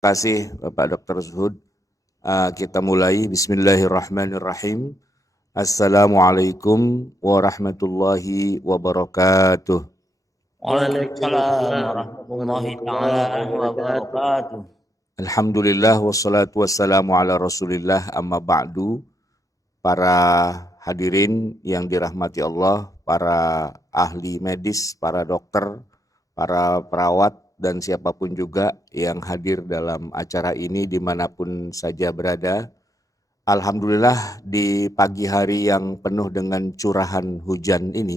Terima kasih Bapak Dr. Zuhud. Kita mulai. Bismillahirrahmanirrahim. Assalamualaikum warahmatullahi wabarakatuh. Waalaikumsalam warahmatullahi taala wabarakatuh. Alhamdulillah wassalatu wassalamu ala Rasulillah amma ba'du. Para hadirin yang dirahmati Allah, para ahli medis, para dokter, para perawat, dan siapapun juga yang hadir dalam acara ini dimanapun saja berada. Alhamdulillah di pagi hari yang penuh dengan curahan hujan ini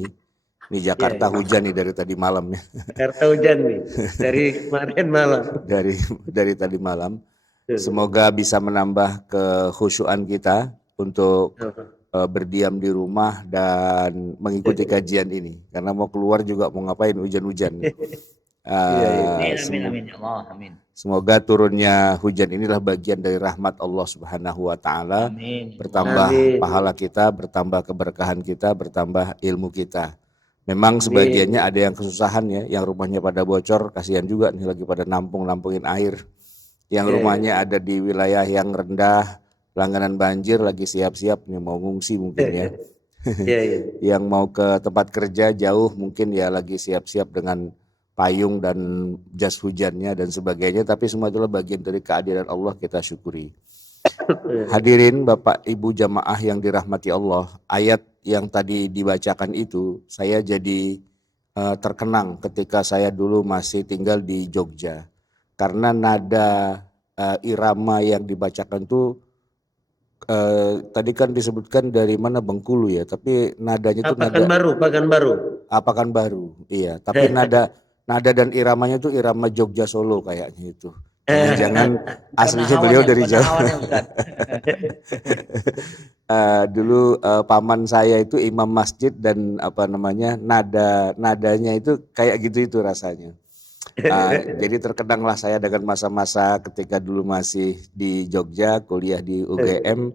Jakarta hujan nih dari tadi malam ya. Jakarta hujan nih dari kemarin malam. Dari tadi malam. Semoga bisa menambah kekhusyuan kita untuk berdiam di rumah dan mengikuti kajian ini. Karena mau keluar juga mau ngapain hujan-hujan. Amin. Semoga turunnya hujan inilah bagian dari rahmat Allah Subhanahu wa taala. Bertambah pahala kita, bertambah keberkahan kita, bertambah ilmu kita. Memang sebagiannya ada yang kesusahan ya, yang rumahnya pada bocor, kasihan juga nih lagi pada nampungin air. Yang rumahnya ada di wilayah yang rendah, langganan banjir lagi siap-siap nih mau ngungsi mungkin ya. Yang mau ke tempat kerja jauh mungkin ya lagi siap-siap dengan payung dan jas hujannya dan sebagainya, tapi semua itulah bagian dari keadilan Allah, kita syukuri. Hadirin Bapak Ibu jamaah yang dirahmati Allah, ayat yang tadi dibacakan itu saya jadi terkenang ketika saya dulu masih tinggal di Jogja, karena nada irama yang dibacakan itu tadi kan disebutkan dari mana, Bengkulu ya, tapi nadanya itu Pekanbaru, iya, tapi nada dan iramanya itu irama Jogja Solo kayaknya itu. Jangan aslinya beliau dari Jawa. Dulu paman saya itu imam masjid dan nadanya itu kayak gitu itu rasanya. Jadi terkenanglah saya dengan masa-masa ketika dulu masih di Jogja kuliah di UGM.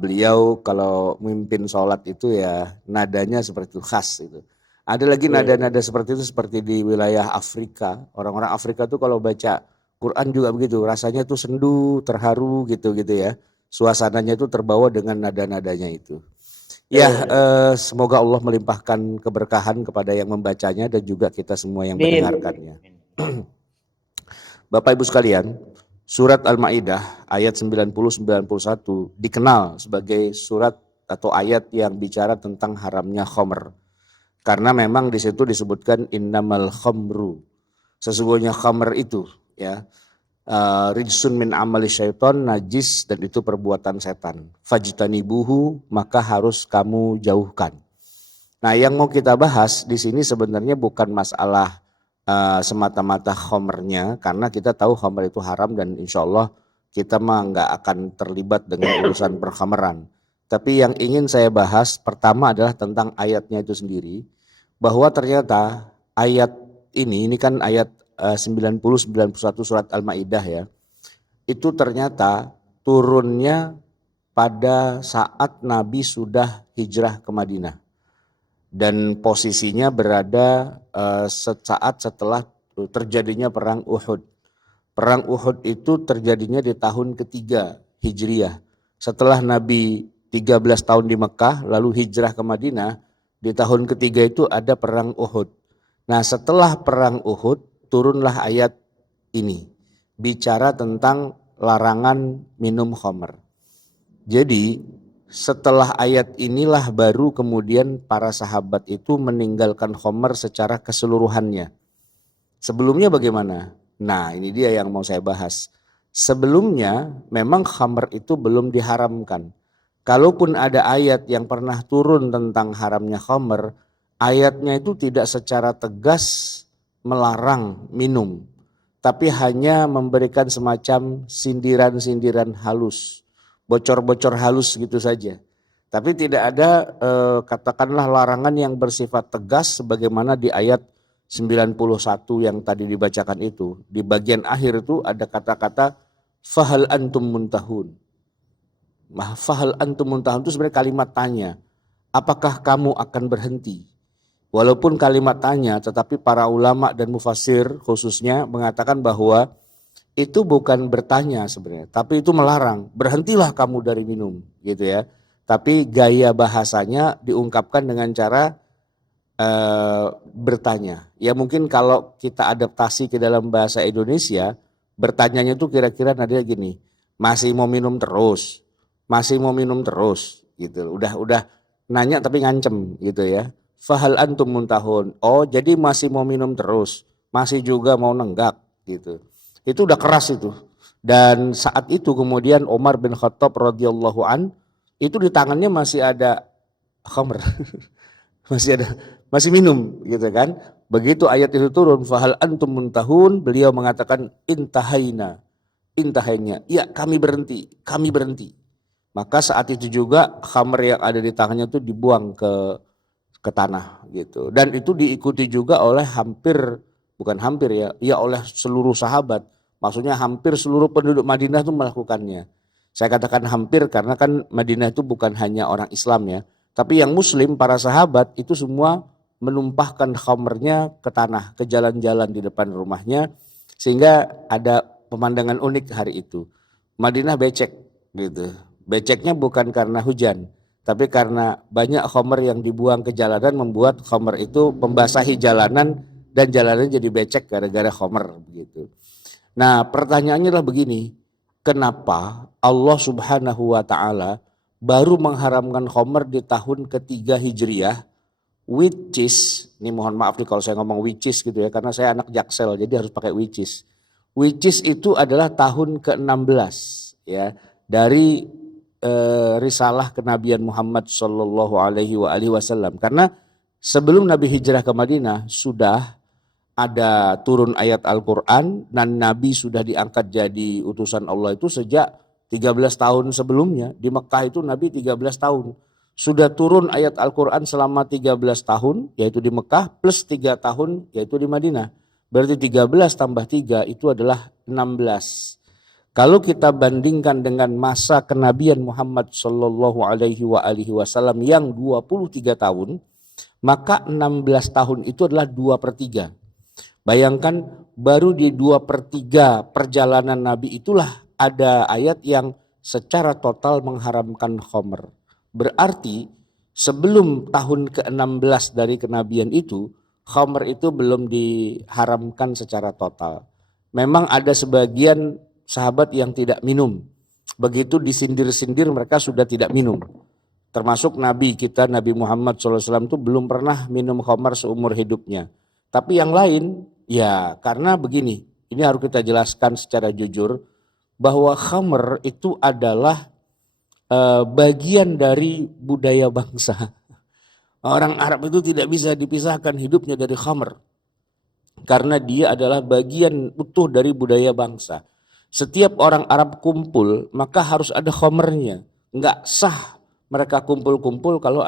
Beliau kalau memimpin sholat itu ya nadanya seperti itu, khas itu. Ada lagi nada-nada seperti itu seperti di wilayah Afrika. Orang-orang Afrika tuh kalau baca Quran juga begitu, rasanya tuh sendu, terharu gitu ya. Suasananya itu terbawa dengan nada-nadanya itu. Ya, semoga Allah melimpahkan keberkahan kepada yang membacanya dan juga kita semua yang mendengarkannya. Bapak Ibu sekalian, surat Al-Maidah ayat 90-91 dikenal sebagai surat atau ayat yang bicara tentang haramnya khamr. Karena memang di situ disebutkan innamal khamru. Sesungguhnya khamr itu ya rijsun min amali syaiton, najis dan itu perbuatan setan. Fajtanibuhu, maka harus kamu jauhkan. Nah, yang mau kita bahas di sini sebenarnya bukan masalah semata-mata khamrnya, karena kita tahu khamr itu haram dan insya Allah kita mah nggak akan terlibat dengan urusan perkhamran. Tapi yang ingin saya bahas pertama adalah tentang ayatnya itu sendiri, bahwa ternyata ayat ini kan ayat 90-91 surat Al-Maidah ya, itu ternyata turunnya pada saat Nabi sudah hijrah ke Madinah dan posisinya berada sesaat setelah terjadinya perang Uhud. Perang Uhud itu terjadinya di tahun ketiga Hijriah, setelah Nabi 13 tahun di Mekah lalu hijrah ke Madinah. Di tahun ketiga itu ada perang Uhud. Nah, setelah perang Uhud turunlah ayat ini, bicara tentang larangan minum khamr. Jadi setelah ayat inilah baru kemudian para sahabat itu meninggalkan khamr secara keseluruhannya. Sebelumnya bagaimana? Nah, ini dia yang mau saya bahas. Sebelumnya memang khamr itu belum diharamkan. Kalaupun ada ayat yang pernah turun tentang haramnya khamr, ayatnya itu tidak secara tegas melarang minum, tapi hanya memberikan semacam sindiran-sindiran halus, bocor-bocor halus gitu saja. Tapi tidak ada katakanlah larangan yang bersifat tegas sebagaimana di ayat 91 yang tadi dibacakan itu. Di bagian akhir itu ada kata-kata fahal antum muntahun. Fahal antum muntahun itu sebenarnya kalimat tanya. Apakah kamu akan berhenti? Walaupun kalimat tanya, tetapi para ulama dan mufassir khususnya mengatakan bahwa itu bukan bertanya sebenarnya, tapi itu melarang, berhentilah kamu dari minum gitu ya. Tapi gaya bahasanya diungkapkan dengan cara bertanya. Ya mungkin kalau kita adaptasi ke dalam bahasa Indonesia, bertanyanya itu kira-kira nadanya gini, masih mau minum terus, masih mau minum terus gitu. Udah nanya tapi ngancem gitu ya. Fahal antum muntahun. Oh jadi masih mau minum terus, masih juga mau nenggak gitu. Itu udah keras itu. Dan saat itu kemudian Umar bin Khattab radhiyallahu an itu di tangannya masih ada khamr. masih minum gitu kan. Begitu ayat itu turun fahal antum muntahun, beliau mengatakan intahayna. Ya kami berhenti. Maka saat itu juga khamr yang ada di tangannya itu dibuang ke tanah gitu. Dan itu diikuti juga oleh oleh seluruh sahabat. Maksudnya hampir seluruh penduduk Madinah itu melakukannya. Saya katakan hampir karena kan Madinah itu bukan hanya orang Islam ya. Tapi yang muslim, para sahabat itu semua menumpahkan khamrnya ke tanah, ke jalan-jalan di depan rumahnya. Sehingga ada pemandangan unik hari itu. Madinah becek gitu. Beceknya bukan karena hujan. Tapi karena banyak khamr yang dibuang ke jalanan membuat khamr itu membasahi jalanan dan jalanan jadi becek gara-gara khamr begitu. Nah pertanyaannya adalah begini, kenapa Allah Subhanahu wa Ta'ala baru mengharamkan khamr di tahun ketiga Hijriyah, which is, ini mohon maaf nih kalau saya ngomong which is gitu ya, karena saya anak Jaksel jadi harus pakai which is. Which is itu adalah tahun ke-16 ya dari risalah kenabian Muhammad Shallallahu Alaihi Wasallam. Karena sebelum Nabi hijrah ke Madinah sudah ada turun ayat Al-Quran dan Nabi sudah diangkat jadi utusan Allah itu sejak 13 tahun sebelumnya. Di Mekah itu Nabi 13 tahun. Sudah turun ayat Al-Quran selama 13 tahun yaitu di Mekah plus 3 tahun yaitu di Madinah. Berarti 13 tambah 3 itu adalah 16. Kalau kita bandingkan dengan masa kenabian Muhammad Shallallahu Alaihi Wasallam yang 23 tahun, maka 16 tahun itu adalah 2/3. Bayangkan baru di 2/3 perjalanan Nabi itulah ada ayat yang secara total mengharamkan khamr. Berarti sebelum tahun ke-16 dari kenabian itu, khamr itu belum diharamkan secara total. Memang ada sebagian sahabat yang tidak minum. Begitu disindir-sindir mereka sudah tidak minum. Termasuk Nabi kita, Nabi Muhammad SAW itu belum pernah minum khamr seumur hidupnya. Tapi yang lain, ya karena begini, ini harus kita jelaskan secara jujur, bahwa khamr itu adalah bagian dari budaya bangsa. Orang Arab itu tidak bisa dipisahkan hidupnya dari khamr. Karena dia adalah bagian utuh dari budaya bangsa. Setiap orang Arab kumpul maka harus ada khamrnya. Enggak sah mereka kumpul-kumpul kalau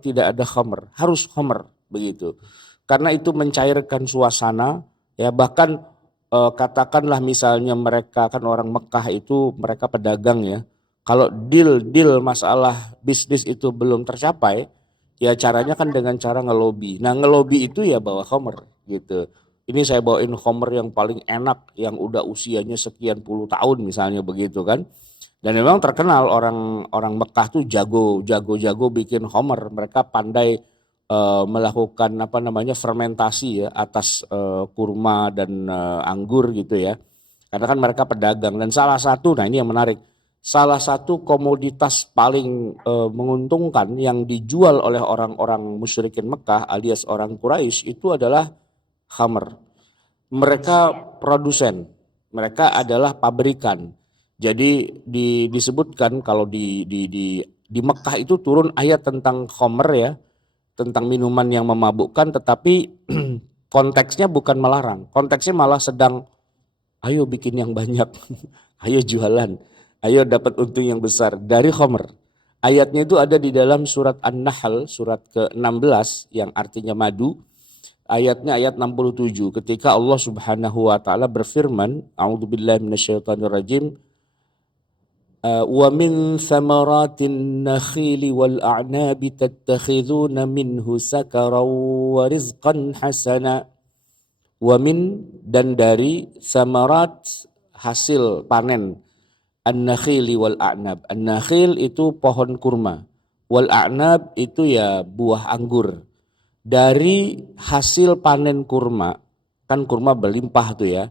tidak ada khamr. Harus khamr begitu. Karena itu mencairkan suasana ya, bahkan katakanlah misalnya mereka kan orang Mekah itu mereka pedagang ya. Kalau deal masalah bisnis itu belum tercapai, ya caranya kan dengan cara ngelobi. Nah ngelobi itu ya bawa khamr gitu. Ini saya bawain khamr yang paling enak yang udah usianya sekian puluh tahun misalnya begitu kan. Dan memang terkenal orang Mekah tuh jago bikin khamr. Mereka pandai melakukan fermentasi ya atas kurma dan anggur gitu ya. Karena kan mereka pedagang dan salah satu, nah ini yang menarik, salah satu komoditas paling menguntungkan yang dijual oleh orang-orang musyrikin Mekah alias orang Quraisy itu adalah khamr. Mereka produsen, mereka adalah pabrikan. Jadi disebutkan kalau di Mekah itu turun ayat tentang khamr ya, tentang minuman yang memabukkan, tetapi konteksnya bukan melarang. Konteksnya malah sedang ayo bikin yang banyak, ayo jualan, ayo dapat untung yang besar dari khamr. Ayatnya itu ada di dalam surat An-Nahl, surat ke-16 yang artinya madu. Ayatnya ayat 67 ketika Allah Subhanahu wa taala berfirman, a'udzubillahi minasyaitonirrajim, wa min thamaratin nakhili wal a'nabi tattakhiduna minhu sakaran wa rizqan hasana. Wa min, dan dari, samarat hasil panen an-nakhili wal a'nab. An-nakhil itu pohon kurma, wal a'nab itu ya buah anggur. Dari hasil panen kurma, kan kurma berlimpah tuh ya,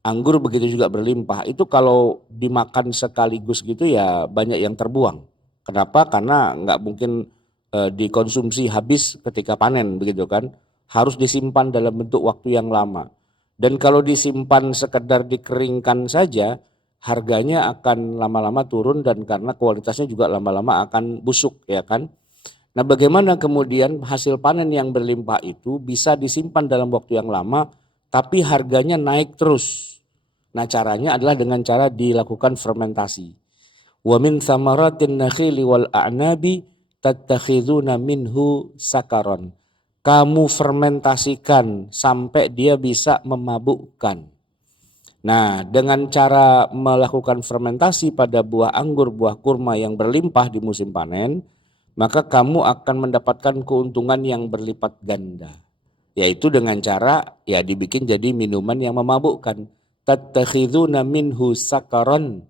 anggur begitu juga berlimpah. Itu kalau dimakan sekaligus gitu ya banyak yang terbuang. Kenapa? Karena nggak mungkin dikonsumsi habis ketika panen begitu kan. Harus disimpan dalam bentuk waktu yang lama. Dan kalau disimpan sekedar dikeringkan saja, harganya akan lama-lama turun dan karena kualitasnya juga lama-lama akan busuk ya kan. Nah, bagaimana kemudian hasil panen yang berlimpah itu bisa disimpan dalam waktu yang lama tapi harganya naik terus. Nah, caranya adalah dengan cara dilakukan fermentasi. Wa min thamaratin nakhili wal a'nabi tattakhiduna minhu sakaron. Kamu fermentasikan sampai dia bisa memabukkan. Nah, dengan cara melakukan fermentasi pada buah anggur, buah kurma yang berlimpah di musim panen, maka kamu akan mendapatkan keuntungan yang berlipat ganda. Yaitu dengan cara ya dibikin jadi minuman yang memabukkan. Tattakhiduna minhu sakaron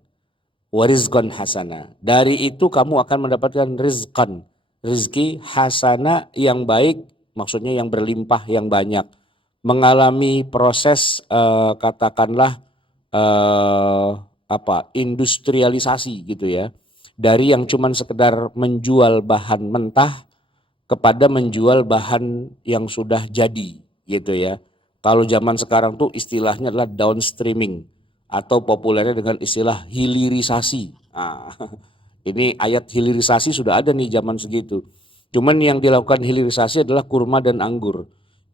wa rizqan hasana. Dari itu kamu akan mendapatkan rizqan, rizki hasana yang baik, maksudnya yang berlimpah, yang banyak. Mengalami proses katakanlah industrialisasi gitu ya. Dari yang cuman sekedar menjual bahan mentah kepada menjual bahan yang sudah jadi gitu ya. Kalau zaman sekarang tuh istilahnya adalah downstreaming atau populernya dengan istilah hilirisasi. Nah, ini ayat hilirisasi sudah ada nih zaman segitu. Cuman yang dilakukan hilirisasi adalah kurma dan anggur.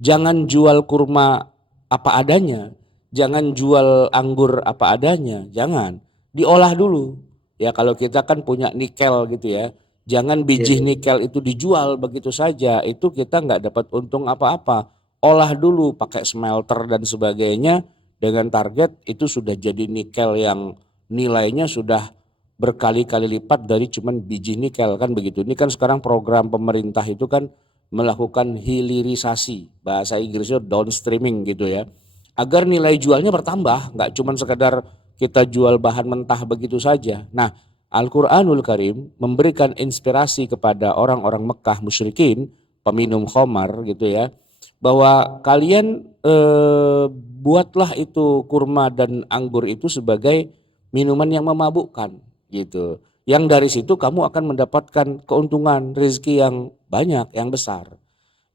Jangan jual kurma apa adanya, jangan jual anggur apa adanya, jangan. Diolah dulu. Ya kalau kita kan punya nikel gitu ya, jangan biji nikel itu dijual begitu saja, itu kita nggak dapat untung apa-apa. Olah dulu pakai smelter dan sebagainya dengan target itu sudah jadi nikel yang nilainya sudah berkali-kali lipat dari cuman biji nikel kan begitu. Ini kan sekarang program pemerintah itu kan melakukan hilirisasi, bahasa Inggrisnya downstreaming gitu ya. Agar nilai jualnya bertambah, nggak cuman sekedar kita jual bahan mentah begitu saja. Nah, Al-Quranul Karim memberikan inspirasi kepada orang-orang Mekah musyrikin, peminum khamar gitu ya, bahwa kalian buatlah itu kurma dan anggur itu sebagai minuman yang memabukkan gitu. Yang dari situ kamu akan mendapatkan keuntungan rezeki yang banyak, yang besar.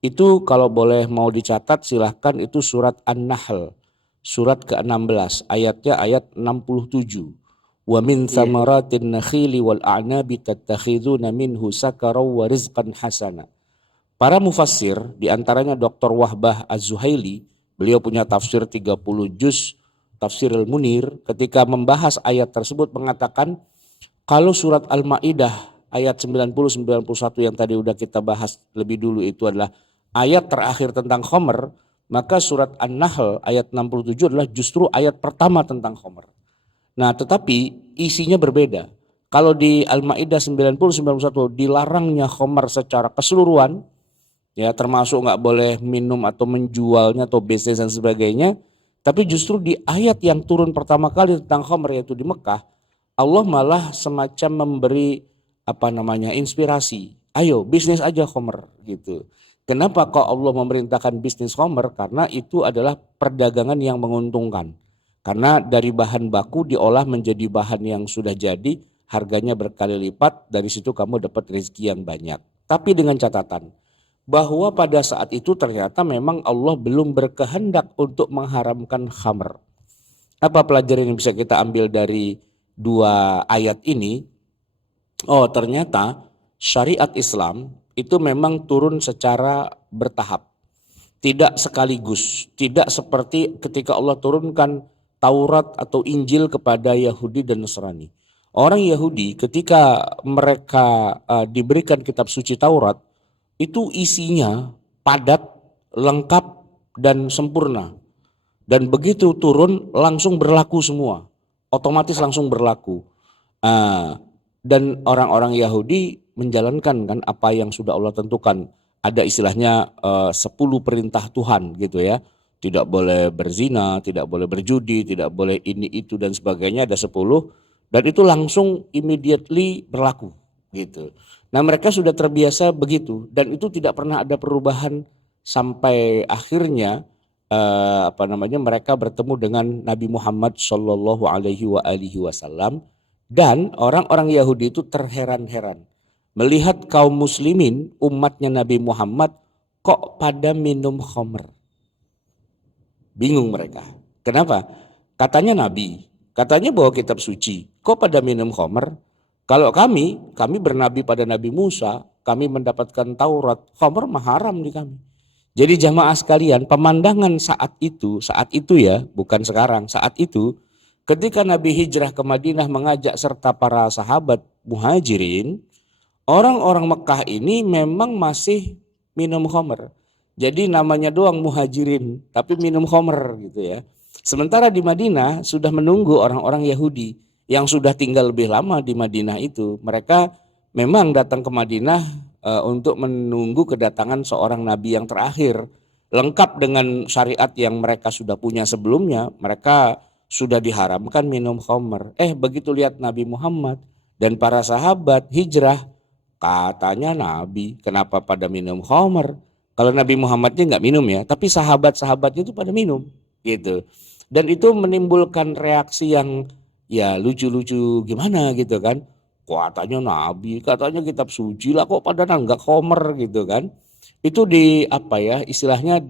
Itu kalau boleh mau dicatat silahkan itu surat An-Nahl. Surat ke-16 ayatnya ayat 67. Wa min thamaratin nakhili wal a'nabi tattakhiduna minhu sakaran wa rizqan hasana. Para mufassir diantaranya Dr. Wahbah Az-Zuhaili, beliau punya tafsir 30 juz, tafsir Al-Munir, ketika membahas ayat tersebut mengatakan kalau surat Al-Maidah ayat 90-91 yang tadi udah kita bahas lebih dulu itu adalah ayat terakhir tentang khamr, maka surat An-Nahl ayat 67 adalah justru ayat pertama tentang khamr. Nah tetapi isinya berbeda. Kalau di Al-Maidah 90-91 dilarangnya khamr secara keseluruhan, ya termasuk nggak boleh minum atau menjualnya atau bisnis dan sebagainya. Tapi justru di ayat yang turun pertama kali tentang khamr yaitu di Mekah, Allah malah semacam memberi inspirasi. Ayo bisnis aja khamr gitu. Kenapa kok Allah memerintahkan bisnis khamr? Karena itu adalah perdagangan yang menguntungkan. Karena dari bahan baku diolah menjadi bahan yang sudah jadi, harganya berkali lipat, dari situ kamu dapat rezeki yang banyak. Tapi dengan catatan bahwa pada saat itu ternyata memang Allah belum berkehendak untuk mengharamkan khamr. Apa pelajaran yang bisa kita ambil dari dua ayat ini? Oh, ternyata syariat Islam itu memang turun secara bertahap. Tidak sekaligus, tidak seperti ketika Allah turunkan Taurat atau Injil kepada Yahudi dan Nasrani. Orang Yahudi ketika mereka diberikan kitab suci Taurat, itu isinya padat, lengkap, dan sempurna. Dan begitu turun langsung berlaku semua, otomatis langsung berlaku. Dan orang-orang Yahudi menjalankan kan apa yang sudah Allah tentukan. Ada istilahnya 10 perintah Tuhan gitu ya. tidak boleh berzina, tidak boleh berjudi, tidak boleh ini itu dan sebagainya, ada 10, dan itu langsung immediately berlaku gitu. Nah, mereka sudah terbiasa begitu dan itu tidak pernah ada perubahan sampai akhirnya mereka bertemu dengan Nabi Muhammad Shallallahu Alaihi Wasallam, dan orang-orang Yahudi itu terheran-heran melihat kaum muslimin umatnya Nabi Muhammad kok pada minum khamr. Bingung mereka. Kenapa? Katanya Nabi, katanya bawa kitab suci, kok pada minum khamr? Kalau kami bernabi pada Nabi Musa, kami mendapatkan Taurat, khamr mah haram di kami. Jadi jamaah sekalian, pemandangan saat itu ya, bukan sekarang, saat itu ketika Nabi hijrah ke Madinah mengajak serta para sahabat muhajirin, orang-orang Mekah ini memang masih minum khamr. Jadi namanya doang muhajirin, tapi minum khamr gitu ya. Sementara di Madinah sudah menunggu orang-orang Yahudi yang sudah tinggal lebih lama di Madinah itu. Mereka memang datang ke Madinah untuk menunggu kedatangan seorang nabi yang terakhir. Lengkap dengan syariat yang mereka sudah punya sebelumnya, mereka sudah diharamkan minum khamr. Begitu lihat Nabi Muhammad dan para sahabat hijrah, katanya Nabi, kenapa pada minum khamr? Kalau Nabi Muhammadnya nggak minum ya, tapi sahabat-sahabatnya itu pada minum gitu. Dan itu menimbulkan reaksi yang ya lucu-lucu gimana gitu kan. Katanya Nabi, katanya kitab suci lah, kok pada nanggak khamr gitu kan. Itu istilahnya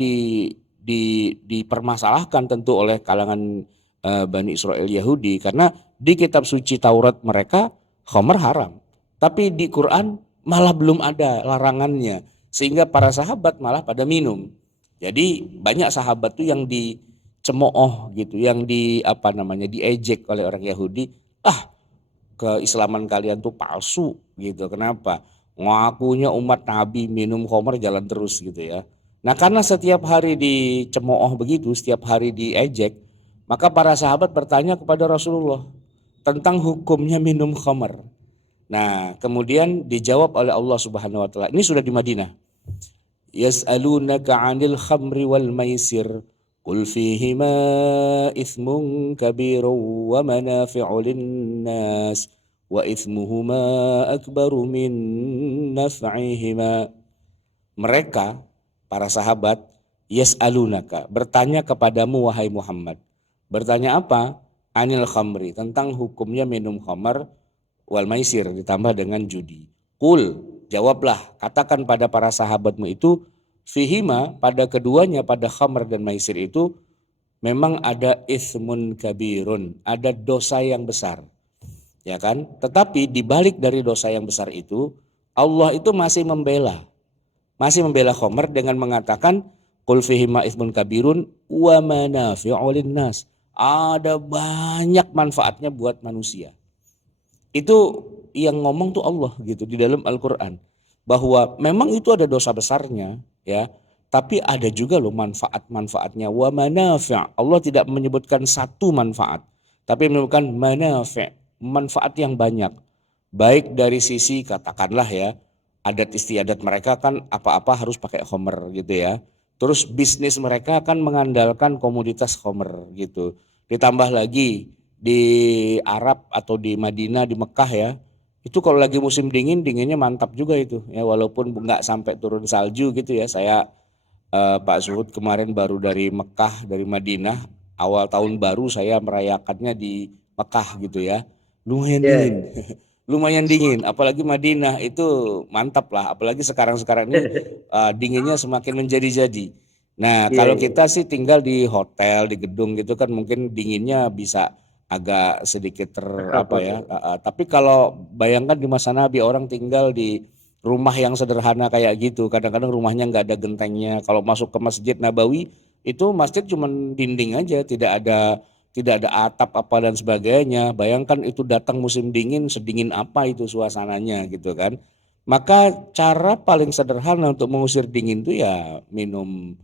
dipermasalahkan tentu oleh kalangan Bani Israel Yahudi, karena di kitab suci Taurat mereka khamr haram. Tapi di Quran malah belum ada larangannya, sehingga para sahabat malah pada minum. Jadi banyak sahabat tuh yang dicemooh gitu, yang diejek oleh orang Yahudi. Keislaman kalian tuh palsu gitu. Kenapa? Ngakunya umat Nabi minum khamr jalan terus gitu ya. Nah, karena setiap hari dicemooh begitu, setiap hari diejek, maka para sahabat bertanya kepada Rasulullah tentang hukumnya minum khamr. Nah, kemudian dijawab oleh Allah Subhanahu wa taala. Ini sudah di Madinah. Yas'alunaka 'anil khamri wal maisir qul fihima ithmun kabirun wa manafi'u lin-nas wa ithmuhuma akbaru min naf'ihima. Mereka, para sahabat, yas'alunaka, bertanya kepadamu wahai Muhammad. Bertanya apa? Anil khamri, tentang hukumnya minum khamr, wal maisir, ditambah dengan judi. Qul, jawablah, katakan pada para sahabatmu itu, fihima, pada keduanya, pada khamr dan maisir itu memang ada ithmun kabirun, ada dosa yang besar, ya kan? Tetapi dibalik dari dosa yang besar itu, Allah itu masih membela khamr dengan mengatakan qul fihima ithmun kabirun wa manafi'u linnas, ada banyak manfaatnya buat manusia. Itu yang ngomong tuh Allah gitu di dalam Al-Quran, bahwa memang itu ada dosa besarnya ya, tapi ada juga loh manfaat-manfaatnya. Wa manafi', Allah tidak menyebutkan satu manfaat, tapi menyebutkan manafi', manfaat yang banyak. Baik dari sisi katakanlah ya, adat istiadat mereka kan apa-apa harus pakai khamr gitu ya. Terus bisnis mereka kan mengandalkan komoditas khamr gitu. Ditambah lagi di Arab atau di Madinah, di Mekah ya, itu kalau lagi musim dingin, dinginnya mantap juga itu ya, walaupun nggak sampai turun salju gitu ya. Saya Pak Suhud kemarin baru dari Mekah, dari Madinah, awal tahun baru saya merayakannya di Mekah gitu ya, lumayan dingin. Lumayan dingin, apalagi Madinah itu mantap lah, apalagi sekarang ini dinginnya semakin menjadi-jadi. Nah, kalau kita sih tinggal di hotel, di gedung gitu kan, mungkin dinginnya bisa agak sedikit tapi kalau bayangkan di masa Nabi, orang tinggal di rumah yang sederhana kayak gitu, kadang-kadang rumahnya nggak ada gentengnya. Kalau masuk ke Masjid Nabawi itu masjid cuma dinding aja, tidak ada atap apa dan sebagainya. Bayangkan itu datang musim dingin, sedingin apa itu suasananya gitu kan. Maka cara paling sederhana untuk mengusir dingin itu ya minum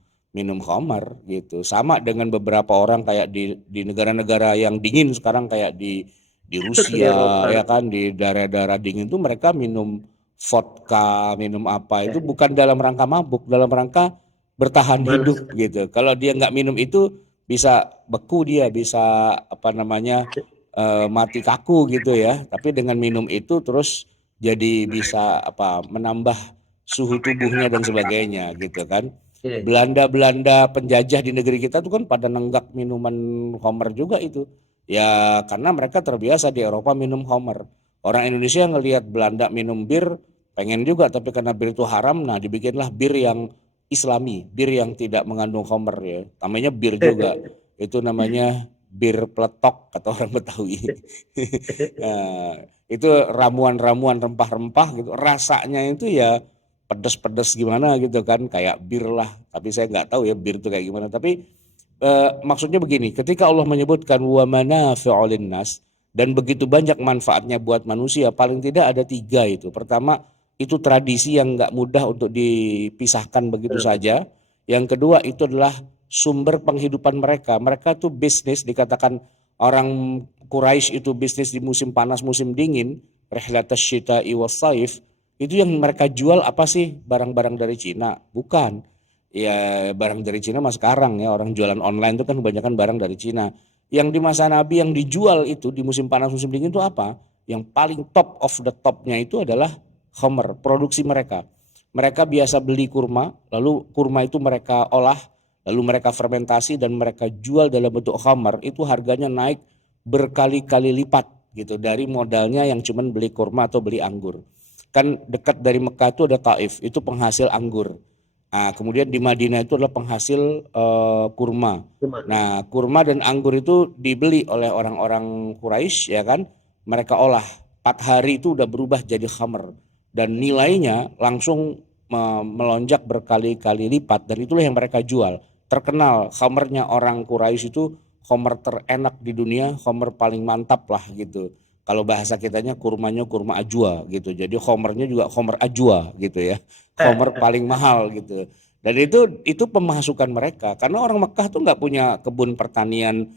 khamar gitu. Sama dengan beberapa orang kayak di negara-negara yang dingin sekarang, kayak di Rusia ya kan, di daerah-daerah dingin itu mereka minum vodka, minum apa itu bukan dalam rangka mabuk, dalam rangka bertahan Malas. hidup gitu. Kalau dia nggak minum itu bisa beku, dia bisa mati kaku gitu ya. Tapi dengan minum itu terus jadi bisa menambah suhu tubuhnya dan sebagainya gitu kan. Iya. Belanda penjajah di negeri kita tuh kan pada nenggak minuman Homer juga itu. Ya karena mereka terbiasa di Eropa minum Homer. Orang Indonesia ngelihat Belanda minum bir pengen juga, tapi karena bir itu haram, nah dibikinlah bir yang Islami, bir yang tidak mengandung Homer ya. Namanya bir juga. Itu namanya bir peletok kata orang Betawi. Nah, itu ramuan-ramuan rempah-rempah gitu. Rasanya itu ya pedes-pedes gimana gitu kan, kayak bir lah. Tapi saya nggak tahu ya bir itu kayak gimana. Tapi maksudnya begini, ketika Allah menyebutkan wa manafi'u linnas dan begitu banyak manfaatnya buat manusia, paling tidak ada 3 itu. Pertama, itu tradisi yang nggak mudah untuk dipisahkan begitu saja. Yang kedua, itu adalah sumber penghidupan mereka. Mereka tuh bisnis, dikatakan orang Quraisy itu bisnis di musim panas, musim dingin, rihlatas syita'i was saif. Itu yang mereka jual apa sih? Barang-barang dari Cina? Bukan. Ya barang dari Cina mas sekarang ya, orang jualan online itu kan kebanyakan barang dari Cina. Yang di masa Nabi yang dijual itu di musim panas musim dingin itu apa? Yang paling top of the topnya itu adalah khamr, produksi mereka. Mereka biasa beli kurma, lalu kurma itu mereka olah, lalu mereka fermentasi dan mereka jual dalam bentuk khamr. Itu harganya naik berkali-kali lipat gitu dari modalnya yang cuman beli kurma atau beli anggur. Kan dekat dari Mekah itu ada Taif, itu penghasil anggur. Nah, kemudian di Madinah itu adalah penghasil kurma. Nah, kurma dan anggur itu dibeli oleh orang-orang Quraisy ya kan. Mereka olah 4 hari itu udah berubah jadi khamr dan nilainya langsung melonjak berkali-kali lipat dan itulah yang mereka jual. Terkenal khamrnya orang Quraisy itu khamr terenak di dunia, khamr paling mantap lah gitu. Kalau bahasa kitanya kurmanya kurma ajwa gitu. Jadi khamrnya juga khamr ajwa gitu ya. Khamr paling mahal gitu. Dan itu pemasukan mereka karena orang Mekah tuh nggak punya kebun pertanian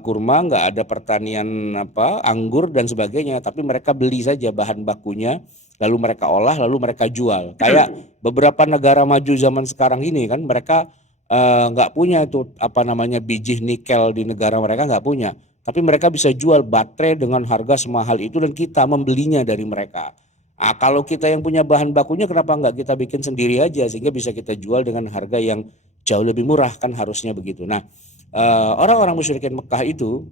kurma, nggak ada pertanian anggur dan sebagainya, tapi mereka beli saja bahan bakunya, lalu mereka olah, lalu mereka jual. Kayak beberapa negara maju zaman sekarang ini kan mereka nggak punya itu biji nikel di negara mereka nggak punya, tapi mereka bisa jual baterai dengan harga semahal itu dan kita membelinya dari mereka. Nah, kalau kita yang punya bahan bakunya kenapa nggak kita bikin sendiri aja sehingga bisa kita jual dengan harga yang jauh lebih murah, kan harusnya begitu. Nah, orang-orang musyrikin Mekah itu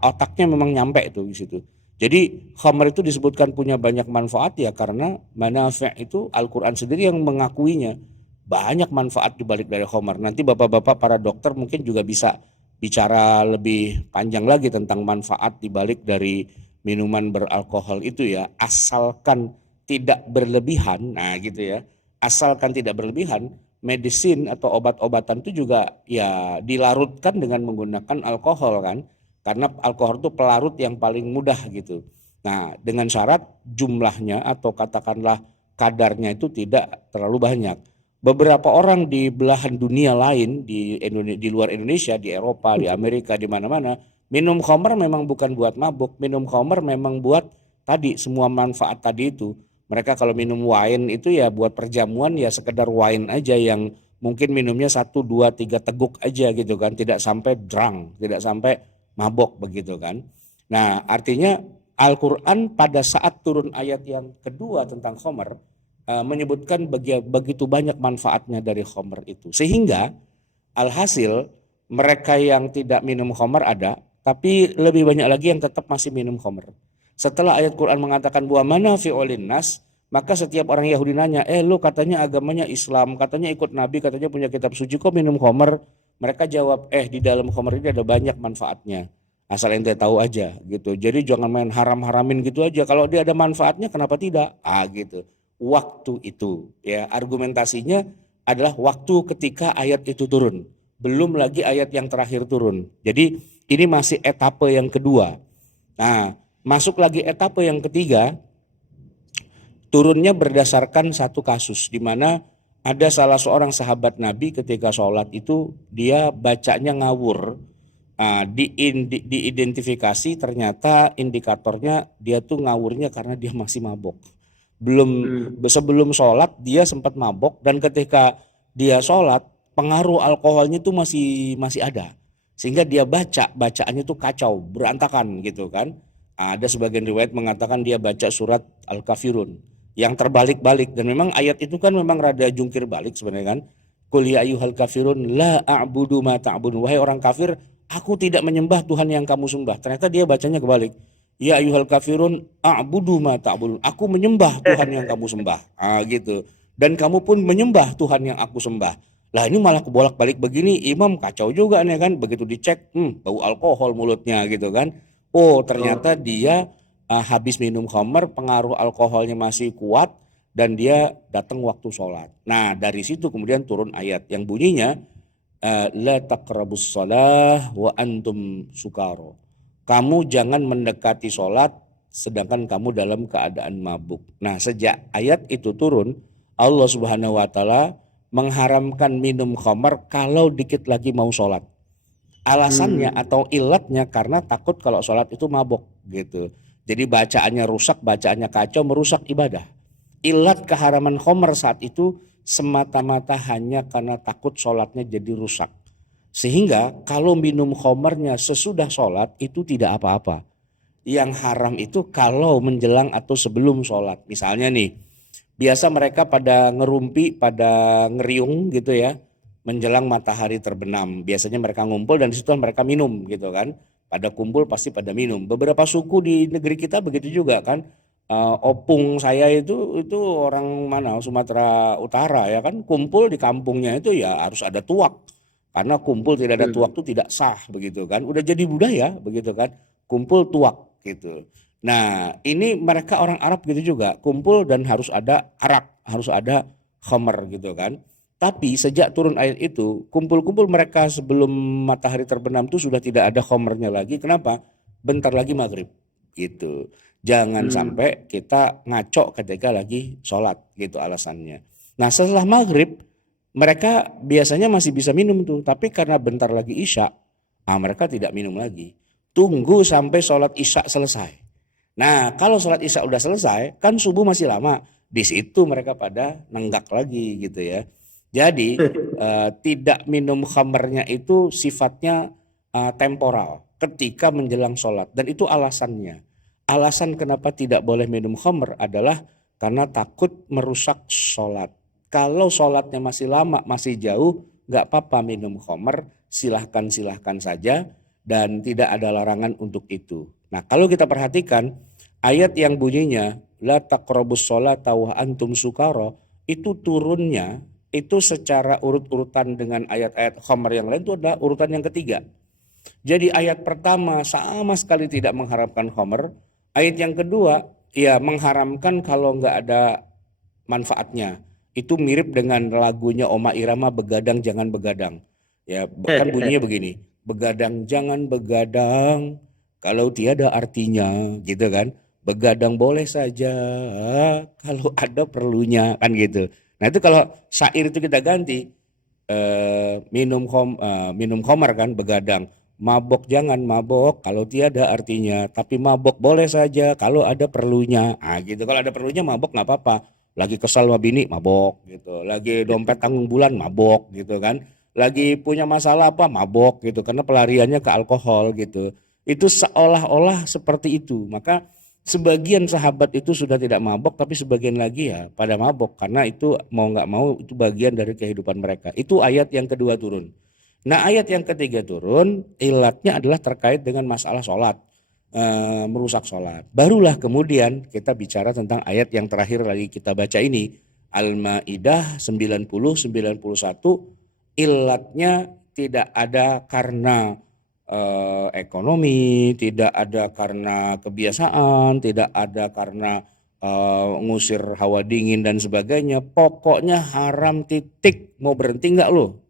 otaknya memang nyampe itu di situ. Jadi khamr itu disebutkan punya banyak manfaat ya karena manafi' itu Al-Qur'an sendiri yang mengakuinya. Banyak manfaat dibalik dari khamr. Nanti bapak-bapak para dokter mungkin juga bisa bicara lebih panjang lagi tentang manfaat dibalik dari minuman beralkohol itu ya, asalkan tidak berlebihan. Nah gitu ya, asalkan tidak berlebihan. Medisin atau obat-obatan itu juga ya dilarutkan dengan menggunakan alkohol kan, karena alkohol itu pelarut yang paling mudah gitu. Nah dengan syarat jumlahnya atau katakanlah kadarnya itu tidak terlalu banyak. Beberapa orang di belahan dunia lain di luar Indonesia, di Eropa, di Amerika, di mana-mana minum khamr memang bukan buat mabuk, minum khamr memang buat tadi semua manfaat tadi itu. Mereka kalau minum wine itu ya buat perjamuan ya sekedar wine aja yang mungkin minumnya 1, 2, 3 teguk aja gitu kan. Tidak sampai drunk, tidak sampai mabok begitu kan. Nah artinya Al-Quran pada saat turun ayat yang kedua tentang khamr menyebutkan begitu banyak manfaatnya dari khamr itu. Sehingga alhasil mereka yang tidak minum khamr ada, tapi lebih banyak lagi yang tetap masih minum khamr. Setelah ayat Quran mengatakan bahwa manafi'u linnas, maka setiap orang Yahudi nanya, lu katanya agamanya Islam, katanya ikut Nabi, katanya punya kitab suci, kok minum khamr? Mereka jawab, di dalam khamr ini ada banyak manfaatnya. Asal ente tahu aja gitu. Jadi jangan main haram-haramin gitu aja. Kalau dia ada manfaatnya kenapa tidak? Gitu. Waktu itu ya argumentasinya adalah waktu ketika ayat itu turun. Belum lagi ayat yang terakhir turun. Jadi ini masih etape yang kedua. Nah, masuk lagi etape yang ketiga, turunnya berdasarkan satu kasus di mana ada salah seorang sahabat Nabi ketika sholat itu dia bacanya ngawur. Diidentifikasi ternyata indikatornya dia tuh ngawurnya karena dia masih mabok. Sebelum sholat dia sempat mabok dan ketika dia sholat pengaruh alkoholnya itu masih ada. Sehingga dia bacaannya itu kacau, berantakan gitu kan. Ada sebagian riwayat mengatakan dia baca surat Al-Kafirun yang terbalik-balik, dan memang ayat itu kan memang rada jungkir balik sebenarnya kan. Qul ya ayyuhal kafirun la a'budu ma ta'budun. Wahai orang kafir, aku tidak menyembah Tuhan yang kamu sembah. Ternyata dia bacanya kebalik. Ya ayyuhal kafirun a'budu ma ta'budun. Aku menyembah Tuhan yang kamu sembah. Gitu. Dan kamu pun menyembah Tuhan yang aku sembah. Lah ini malah kebolak-balik begini, imam kacau juga nih kan. Begitu dicek, bau alkohol mulutnya gitu kan. Oh ternyata dia habis minum khamr, pengaruh alkoholnya masih kuat, dan dia datang waktu sholat. Nah dari situ kemudian turun ayat yang bunyinya la taqrabus shalah wa antum sukaro. Kamu jangan mendekati sholat sedangkan kamu dalam keadaan mabuk. Nah sejak ayat itu turun, Allah Subhanahu wa taala mengharamkan minum khamr kalau dikit lagi mau sholat. Alasannya atau ilatnya karena takut kalau sholat itu mabuk gitu. Jadi bacaannya rusak, bacaannya kacau, merusak ibadah. Ilat keharaman khamr saat itu semata-mata hanya karena takut sholatnya jadi rusak. Sehingga kalau minum khamrnya sesudah sholat itu tidak apa-apa. Yang haram itu kalau menjelang atau sebelum sholat. Misalnya nih, biasa mereka pada ngerumpi, pada ngeriung gitu ya, menjelang matahari terbenam. Biasanya mereka ngumpul dan di situ mereka minum gitu kan. Pada kumpul pasti pada minum. Beberapa suku di negeri kita begitu juga kan. Opung saya itu orang mana, Sumatera Utara ya kan, kumpul di kampungnya itu ya harus ada tuak, karena kumpul tidak ada tuak itu tidak sah begitu kan, udah jadi budaya begitu kan, kumpul tuak gitu. Nah ini mereka orang Arab gitu juga, kumpul dan harus ada arak, harus ada khamr gitu kan. Tapi sejak turun ayat itu, kumpul-kumpul mereka sebelum matahari terbenam itu sudah tidak ada khamrnya lagi. Kenapa? Bentar lagi maghrib gitu. Jangan sampai kita ngaco ketika lagi sholat gitu alasannya. Nah setelah maghrib mereka biasanya masih bisa minum tuh. Tapi karena bentar lagi isya, mereka tidak minum lagi. Tunggu sampai sholat isya selesai. Nah kalau sholat isya udah selesai kan subuh masih lama. Di situ mereka pada nenggak lagi gitu ya. Jadi tidak minum khamrnya itu sifatnya temporal ketika menjelang sholat. Dan itu alasannya. Alasan kenapa tidak boleh minum khamr adalah karena takut merusak sholat. Kalau sholatnya masih lama, masih jauh, nggak apa-apa minum khamr, silahkan saja dan tidak ada larangan untuk itu. Nah kalau kita perhatikan ayat yang bunyinya la taqrabus sholata wa antum sukara, itu turunnya itu secara urut-urutan dengan ayat-ayat khamr yang lain, itu adalah urutan yang ketiga. Jadi ayat pertama sama sekali tidak mengharamkan khamr. Ayat yang kedua ya mengharamkan kalau nggak ada manfaatnya. Itu mirip dengan lagunya Oma Irama, begadang jangan begadang. Ya kan bunyinya begini, begadang jangan begadang kalau tiada artinya gitu kan. Begadang boleh saja kalau ada perlunya kan gitu. Nah itu kalau syair itu kita ganti minum khamar kan begadang. Mabok jangan mabok kalau tiada artinya, tapi mabok boleh saja kalau ada perlunya. Gitu. Kalau ada perlunya mabok nggak apa-apa. Lagi kesal sama bini mabok gitu. Lagi dompet tanggung bulan mabok gitu kan. Lagi punya masalah apa mabok gitu. Karena pelariannya ke alkohol gitu. Itu seolah-olah seperti itu. Maka sebagian sahabat itu sudah tidak mabok, tapi sebagian lagi ya pada mabok. Karena itu mau nggak mau itu bagian dari kehidupan mereka. Itu ayat yang kedua turun. Nah ayat yang ketiga turun, ilatnya adalah terkait dengan masalah sholat, merusak sholat. Barulah kemudian kita bicara tentang ayat yang terakhir lagi kita baca ini, Al-Ma'idah 90-91, ilatnya tidak ada karena ekonomi, tidak ada karena kebiasaan, tidak ada karena ngusir hawa dingin dan sebagainya. Pokoknya haram titik, mau berhenti enggak lo?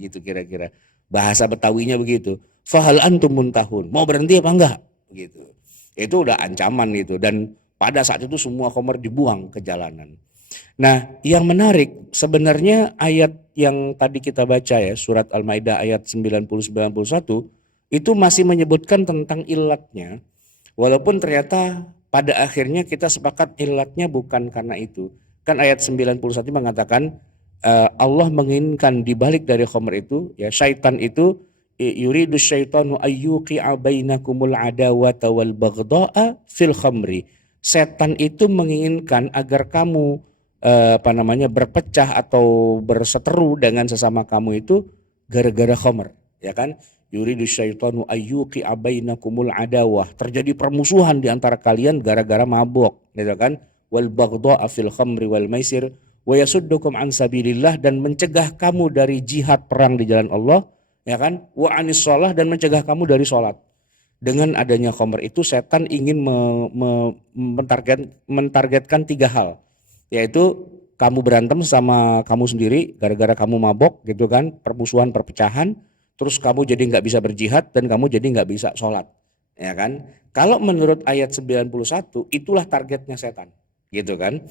Gitu kira-kira. Bahasa Betawinya begitu. Fahal antum muntahun. Mau berhenti apa enggak? Gitu. Itu udah ancaman gitu. Dan pada saat itu semua khamr dibuang ke jalanan. Nah yang menarik sebenarnya ayat yang tadi kita baca ya, surat Al-Ma'idah ayat 90-91 itu masih menyebutkan tentang ilatnya. Walaupun ternyata pada akhirnya kita sepakat ilatnya bukan karena itu. Kan ayat 91 mengatakan Allah menginginkan dibalik dari khamr itu, ya syaitan itu yuridu syaitanu ayyuqi'a bainakumul adawata wal baghdha'a fil khamri. Setan itu menginginkan agar kamu berpecah atau berseteru dengan sesama kamu itu gara-gara khamr, ya kan? Yuridu syaitanu ayyuqi'a bainakumul adawah. Terjadi permusuhan di antara kalian gara-gara mabuk, gitu kan? Wal baghdha'a fil khamri wal maisir wa yasuddukum an sabilillah, dan mencegah kamu dari jihad perang di jalan Allah, ya kan? Wa anis shalah, dan mencegah kamu dari sholat. Dengan adanya khamr itu setan ingin mentargetkan 3 hal, yaitu kamu berantem sama kamu sendiri gara-gara kamu mabok, gitu kan? Permusuhan, perpecahan, terus kamu jadi nggak bisa berjihad dan kamu jadi nggak bisa sholat, ya kan? Kalau menurut ayat 91 itulah targetnya setan, gitu kan?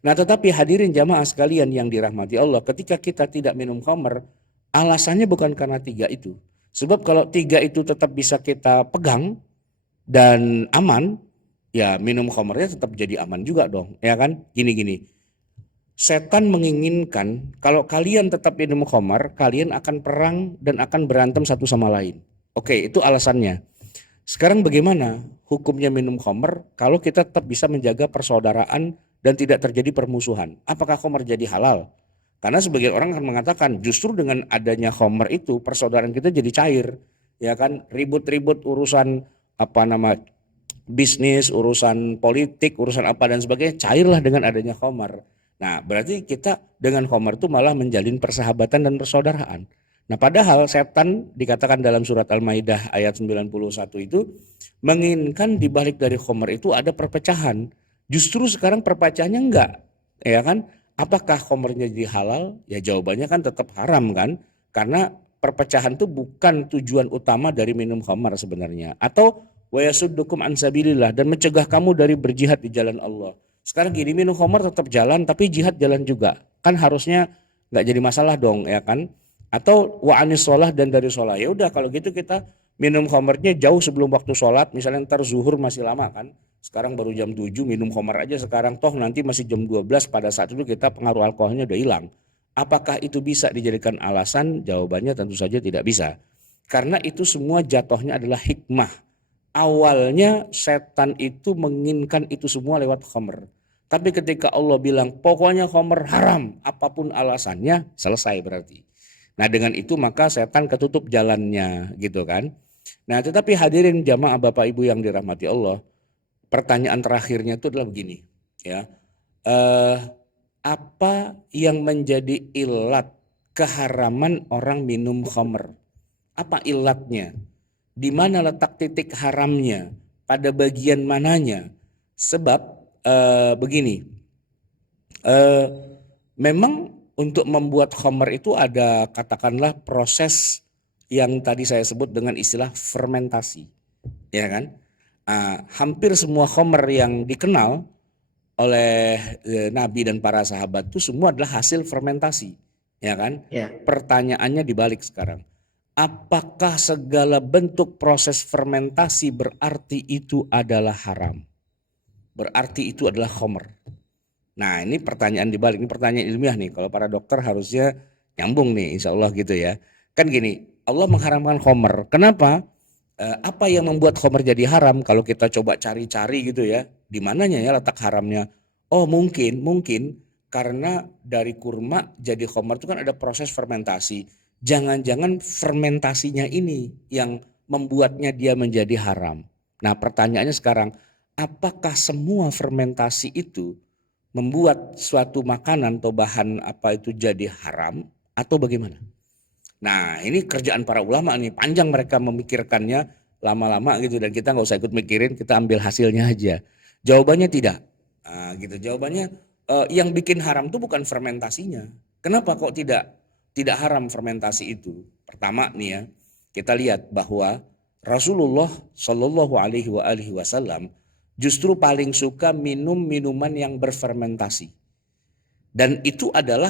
Nah, tetapi hadirin jamaah sekalian yang dirahmati Allah, ketika kita tidak minum khamr, alasannya bukan karena 3 itu. Sebab kalau 3 itu tetap bisa kita pegang dan aman, ya minum khamrnya tetap jadi aman juga dong, ya kan? Gini-gini. Setan menginginkan kalau kalian tetap minum khamr, kalian akan perang dan akan berantem satu sama lain. Oke, itu alasannya. Sekarang bagaimana hukumnya minum khamr kalau kita tetap bisa menjaga persaudaraan dan tidak terjadi permusuhan? Apakah khamr jadi halal? Karena sebagian orang akan mengatakan justru dengan adanya khamr itu persaudaraan kita jadi cair, ya kan? Ribut-ribut urusan bisnis, urusan politik, urusan apa dan sebagainya cairlah dengan adanya khamr. Nah, berarti kita dengan khamr itu malah menjalin persahabatan dan persaudaraan. Nah, padahal setan dikatakan dalam surat Al-Maidah ayat 91 itu menginginkan dibalik dari khamr itu ada perpecahan. Justru sekarang perpecahannya enggak, ya kan? Apakah khamrnya jadi halal? Ya jawabannya kan tetap haram kan? Karena perpecahan itu bukan tujuan utama dari minum khamr sebenarnya. Atau wa yasuddukum an sabilillah, dan mencegah kamu dari berjihad di jalan Allah. Sekarang gini, minum khamr tetap jalan tapi jihad jalan juga. Kan harusnya enggak jadi masalah dong, ya kan? Atau wa anis shalah, dan dari sholat. Ya udah kalau gitu kita minum khamrnya jauh sebelum waktu sholat, misalnya ntar zuhur masih lama kan? Sekarang baru jam 7 minum khamr aja sekarang, toh nanti masih jam 12, pada saat itu kita pengaruh alkoholnya udah hilang. Apakah itu bisa dijadikan alasan? Jawabannya tentu saja tidak bisa. Karena itu semua jatuhnya adalah hikmah. Awalnya setan itu menginginkan itu semua lewat khamr. Tapi ketika Allah bilang pokoknya khamr haram, apapun alasannya, selesai berarti. Nah, dengan itu maka setan ketutup jalannya, gitu kan. Nah, tetapi hadirin jamaah Bapak Ibu yang dirahmati Allah, pertanyaan terakhirnya itu adalah begini, ya. Apa yang menjadi ilat keharaman orang minum khamr? Apa ilatnya? Di mana letak titik haramnya? Pada bagian mananya? Sebab begini, memang untuk membuat khamr itu ada katakanlah proses yang tadi saya sebut dengan istilah fermentasi, ya kan? Hampir semua khamr yang dikenal oleh Nabi dan para sahabat itu semua adalah hasil fermentasi, ya kan? Ya. Pertanyaannya dibalik sekarang. Apakah segala bentuk proses fermentasi berarti itu adalah haram? Berarti itu adalah khamr? Nah, ini pertanyaan dibalik, ini pertanyaan ilmiah nih. Kalau para dokter harusnya nyambung nih, insya Allah gitu ya. Kan gini, Allah mengharamkan khamr. Kenapa? Apa yang membuat khamr jadi haram? Kalau kita coba cari-cari gitu ya, di mananya ya letak haramnya? Oh mungkin karena dari kurma jadi khamr itu kan ada proses fermentasi. Jangan-jangan fermentasinya ini yang membuatnya dia menjadi haram. Nah, pertanyaannya sekarang, apakah semua fermentasi itu membuat suatu makanan atau bahan apa itu jadi haram atau bagaimana? Nah, ini kerjaan para ulama nih, panjang mereka memikirkannya lama-lama gitu, dan kita nggak usah ikut mikirin, kita ambil hasilnya aja. Jawabannya tidak. Nah, gitu. Jawabannya yang bikin haram itu bukan fermentasinya. Kenapa kok tidak haram fermentasi itu? Pertama nih ya, kita lihat bahwa Rasulullah Shallallahu Alaihi Wasallam justru paling suka minum minuman yang berfermentasi, dan itu adalah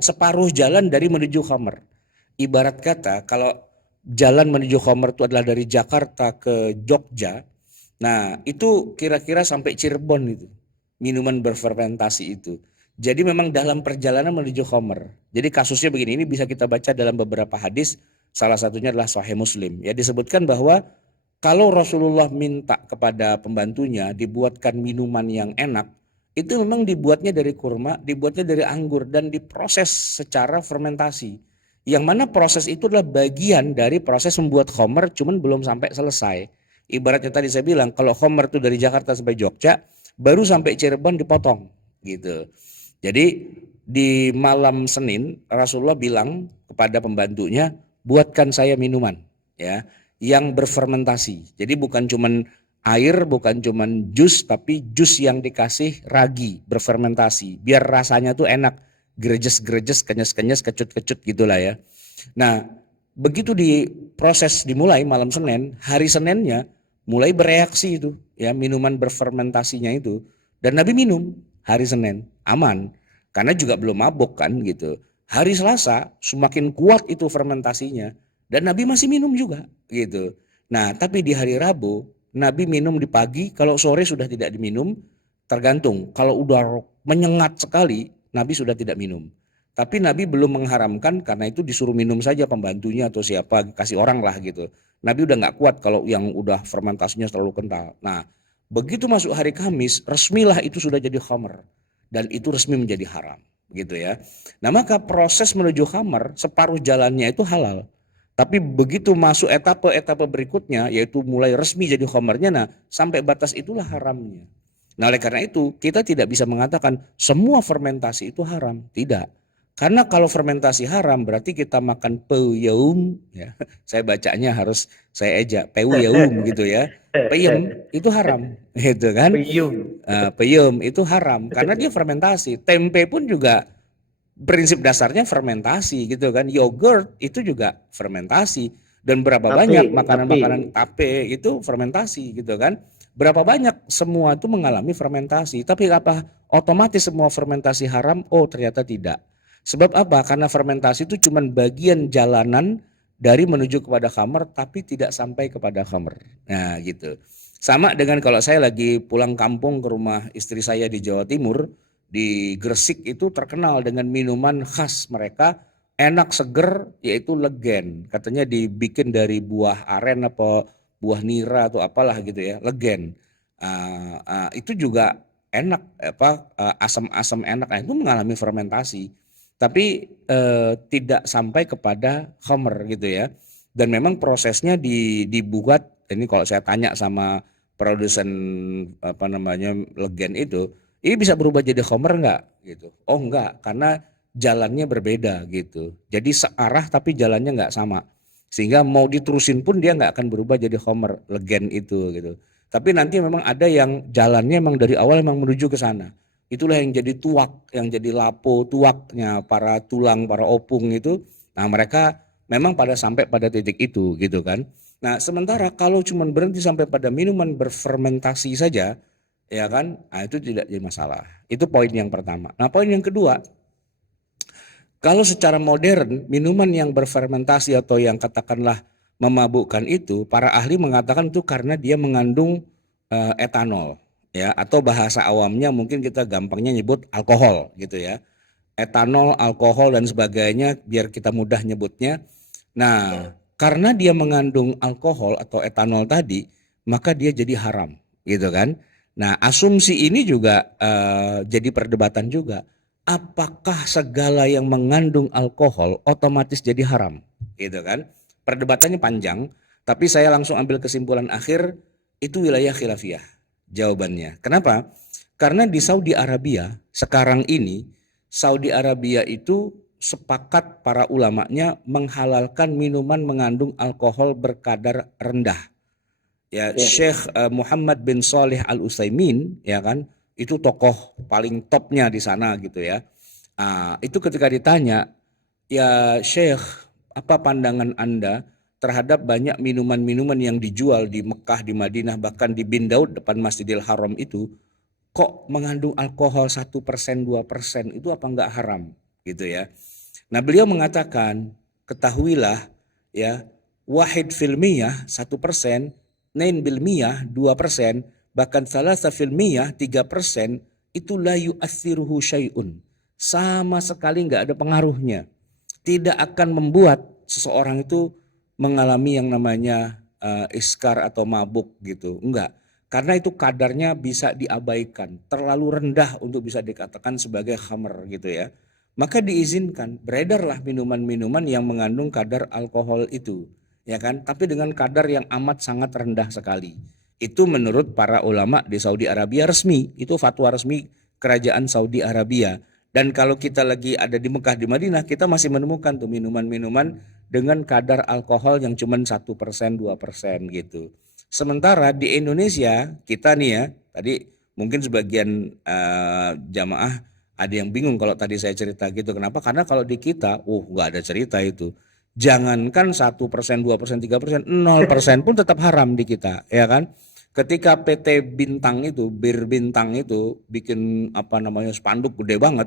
separuh jalan dari menuju khamr. Ibarat kata kalau jalan menuju khamr itu adalah dari Jakarta ke Jogja, nah itu kira-kira sampai Cirebon itu minuman berfermentasi itu. Jadi memang dalam perjalanan menuju khamr. Jadi kasusnya begini, ini bisa kita baca dalam beberapa hadis, salah satunya adalah Sahih Muslim. Ya, disebutkan bahwa kalau Rasulullah minta kepada pembantunya dibuatkan minuman yang enak, itu memang dibuatnya dari kurma, dibuatnya dari anggur dan diproses secara fermentasi. Yang mana proses itu adalah bagian dari proses membuat khamr, cuman belum sampai selesai. Ibaratnya tadi saya bilang, kalau khamr itu dari Jakarta sampai Jogja, baru sampai Cirebon dipotong gitu. Jadi di malam Senin Rasulullah bilang kepada pembantunya, buatkan saya minuman ya yang berfermentasi. Jadi bukan cuman air, bukan cuman jus, tapi jus yang dikasih ragi berfermentasi. Biar rasanya tuh enak, gerejes-gerejes, kenyes-kenyes, kecut-kecut gitulah ya. Nah, begitu diproses dimulai malam Senin, hari Seninnya mulai bereaksi itu ya minuman berfermentasinya itu. Dan Nabi minum hari Senin, aman. Karena juga belum mabuk kan gitu. Hari Selasa semakin kuat itu fermentasinya. Dan Nabi masih minum juga gitu. Nah tapi di hari Rabu Nabi minum di pagi, kalau sore sudah tidak diminum. Tergantung, kalau udah menyengat sekali Nabi sudah tidak minum. Tapi Nabi belum mengharamkan karena itu disuruh minum saja pembantunya atau siapa, kasih orang lah gitu. Nabi udah gak kuat kalau yang udah fermentasinya terlalu kental. Nah begitu masuk hari Kamis, resmilah itu sudah jadi khamr. Dan itu resmi menjadi haram gitu ya. Nah maka proses menuju khamr separuh jalannya itu halal. Tapi begitu masuk etapa-etapa berikutnya yaitu mulai resmi jadi khamrnya, nah sampai batas itulah haramnya. Nah oleh karena itu kita tidak bisa mengatakan semua fermentasi itu haram, tidak. Karena kalau fermentasi haram berarti kita makan peyum ya. Saya bacanya harus saya ejak peyum gitu ya. Peyem itu haram gitu kan. Peyum. Peyem itu haram karena dia fermentasi. Tempe pun juga prinsip dasarnya fermentasi gitu kan. Yogurt itu juga fermentasi. Dan berapa banyak makanan-makanan tape itu fermentasi gitu kan. Berapa banyak semua itu mengalami fermentasi. Tapi apa otomatis semua fermentasi haram? Oh ternyata tidak. Sebab apa? Karena fermentasi itu cuma bagian jalanan dari menuju kepada khamr tapi tidak sampai kepada khamr. Nah gitu. Sama dengan kalau saya lagi pulang kampung ke rumah istri saya di Jawa Timur, di Gresik itu terkenal dengan minuman khas mereka, enak seger yaitu legen. Katanya dibikin dari buah aren apa buah nira atau apalah gitu ya, legen. Itu juga enak asam-asam enak, itu mengalami fermentasi. Tapi tidak sampai kepada khamr gitu ya. Dan memang prosesnya dibuat, ini kalau saya tanya sama produsen legen itu, ini bisa berubah jadi khamr enggak gitu. Oh enggak, karena jalannya berbeda gitu. Jadi searah tapi jalannya enggak sama. Sehingga mau diterusin pun dia enggak akan berubah jadi khamr legen itu gitu. Tapi nanti memang ada yang jalannya memang dari awal memang menuju ke sana. Itulah yang jadi tuak, yang jadi lapo tuaknya para tulang, para opung itu. Nah mereka memang pada sampai pada titik itu gitu kan. Nah sementara kalau cuma berhenti sampai pada minuman berfermentasi saja, ya kan, nah, itu tidak jadi masalah. Itu poin yang pertama. Nah poin yang kedua, kalau secara modern minuman yang berfermentasi atau yang katakanlah memabukkan itu, para ahli mengatakan itu karena dia mengandung etanol. Ya, atau bahasa awamnya mungkin kita gampangnya nyebut alkohol gitu ya. Etanol, alkohol dan sebagainya biar kita mudah nyebutnya. Nah, karena dia mengandung alkohol atau etanol tadi, maka dia jadi haram gitu kan. Nah, asumsi ini juga jadi perdebatan juga. Apakah segala yang mengandung alkohol otomatis jadi haram gitu kan. Perdebatannya panjang, tapi saya langsung ambil kesimpulan akhir, itu wilayah khilafiyah. Jawabannya. Kenapa? Karena di Saudi Arabia sekarang ini, Saudi Arabia itu sepakat para ulamanya menghalalkan minuman mengandung alkohol berkadar rendah. Ya, Syekh Muhammad bin Shalih Al Utsaimin ya kan, itu tokoh paling topnya di sana gitu ya. Itu ketika ditanya, ya Syekh, apa pandangan Anda terhadap banyak minuman-minuman yang dijual di Mekah, di Madinah, bahkan di Bin Daud depan Masjidil Haram itu, kok mengandung alkohol 1%, 2%, itu apa enggak haram gitu ya. Nah beliau mengatakan, ketahuilah ya, wahid filmiyah 1%, nain bilmiyah 2%, bahkan salasa filmiyah 3%, itu la yu'athiruhu syai'un. sama sekali nggak ada pengaruhnya. Tidak akan membuat seseorang itu mengalami yang namanya iskar atau mabuk gitu. Enggak. Karena itu kadarnya bisa diabaikan. Terlalu rendah untuk bisa dikatakan sebagai khamr gitu ya. Maka diizinkan beredarlah minuman-minuman yang mengandung kadar alkohol itu. Ya kan? Tapi dengan kadar yang amat sangat rendah sekali. Itu menurut para ulama di Saudi Arabia resmi. Itu fatwa resmi kerajaan Saudi Arabia. Dan kalau kita lagi ada di Mekah di Madinah, kita masih menemukan tuh minuman-minuman dengan kadar alkohol yang cuma 1%, 2% gitu. Sementara di Indonesia kita nih ya, tadi mungkin sebagian jamaah ada yang bingung kalau tadi saya cerita gitu. Kenapa? Karena kalau di kita, nggak ada cerita itu. Jangankan 1%, 2%, 3%, 0% pun tetap haram di kita, ya kan? Ketika PT Bintang itu, Bir Bintang itu bikin spanduk gede banget,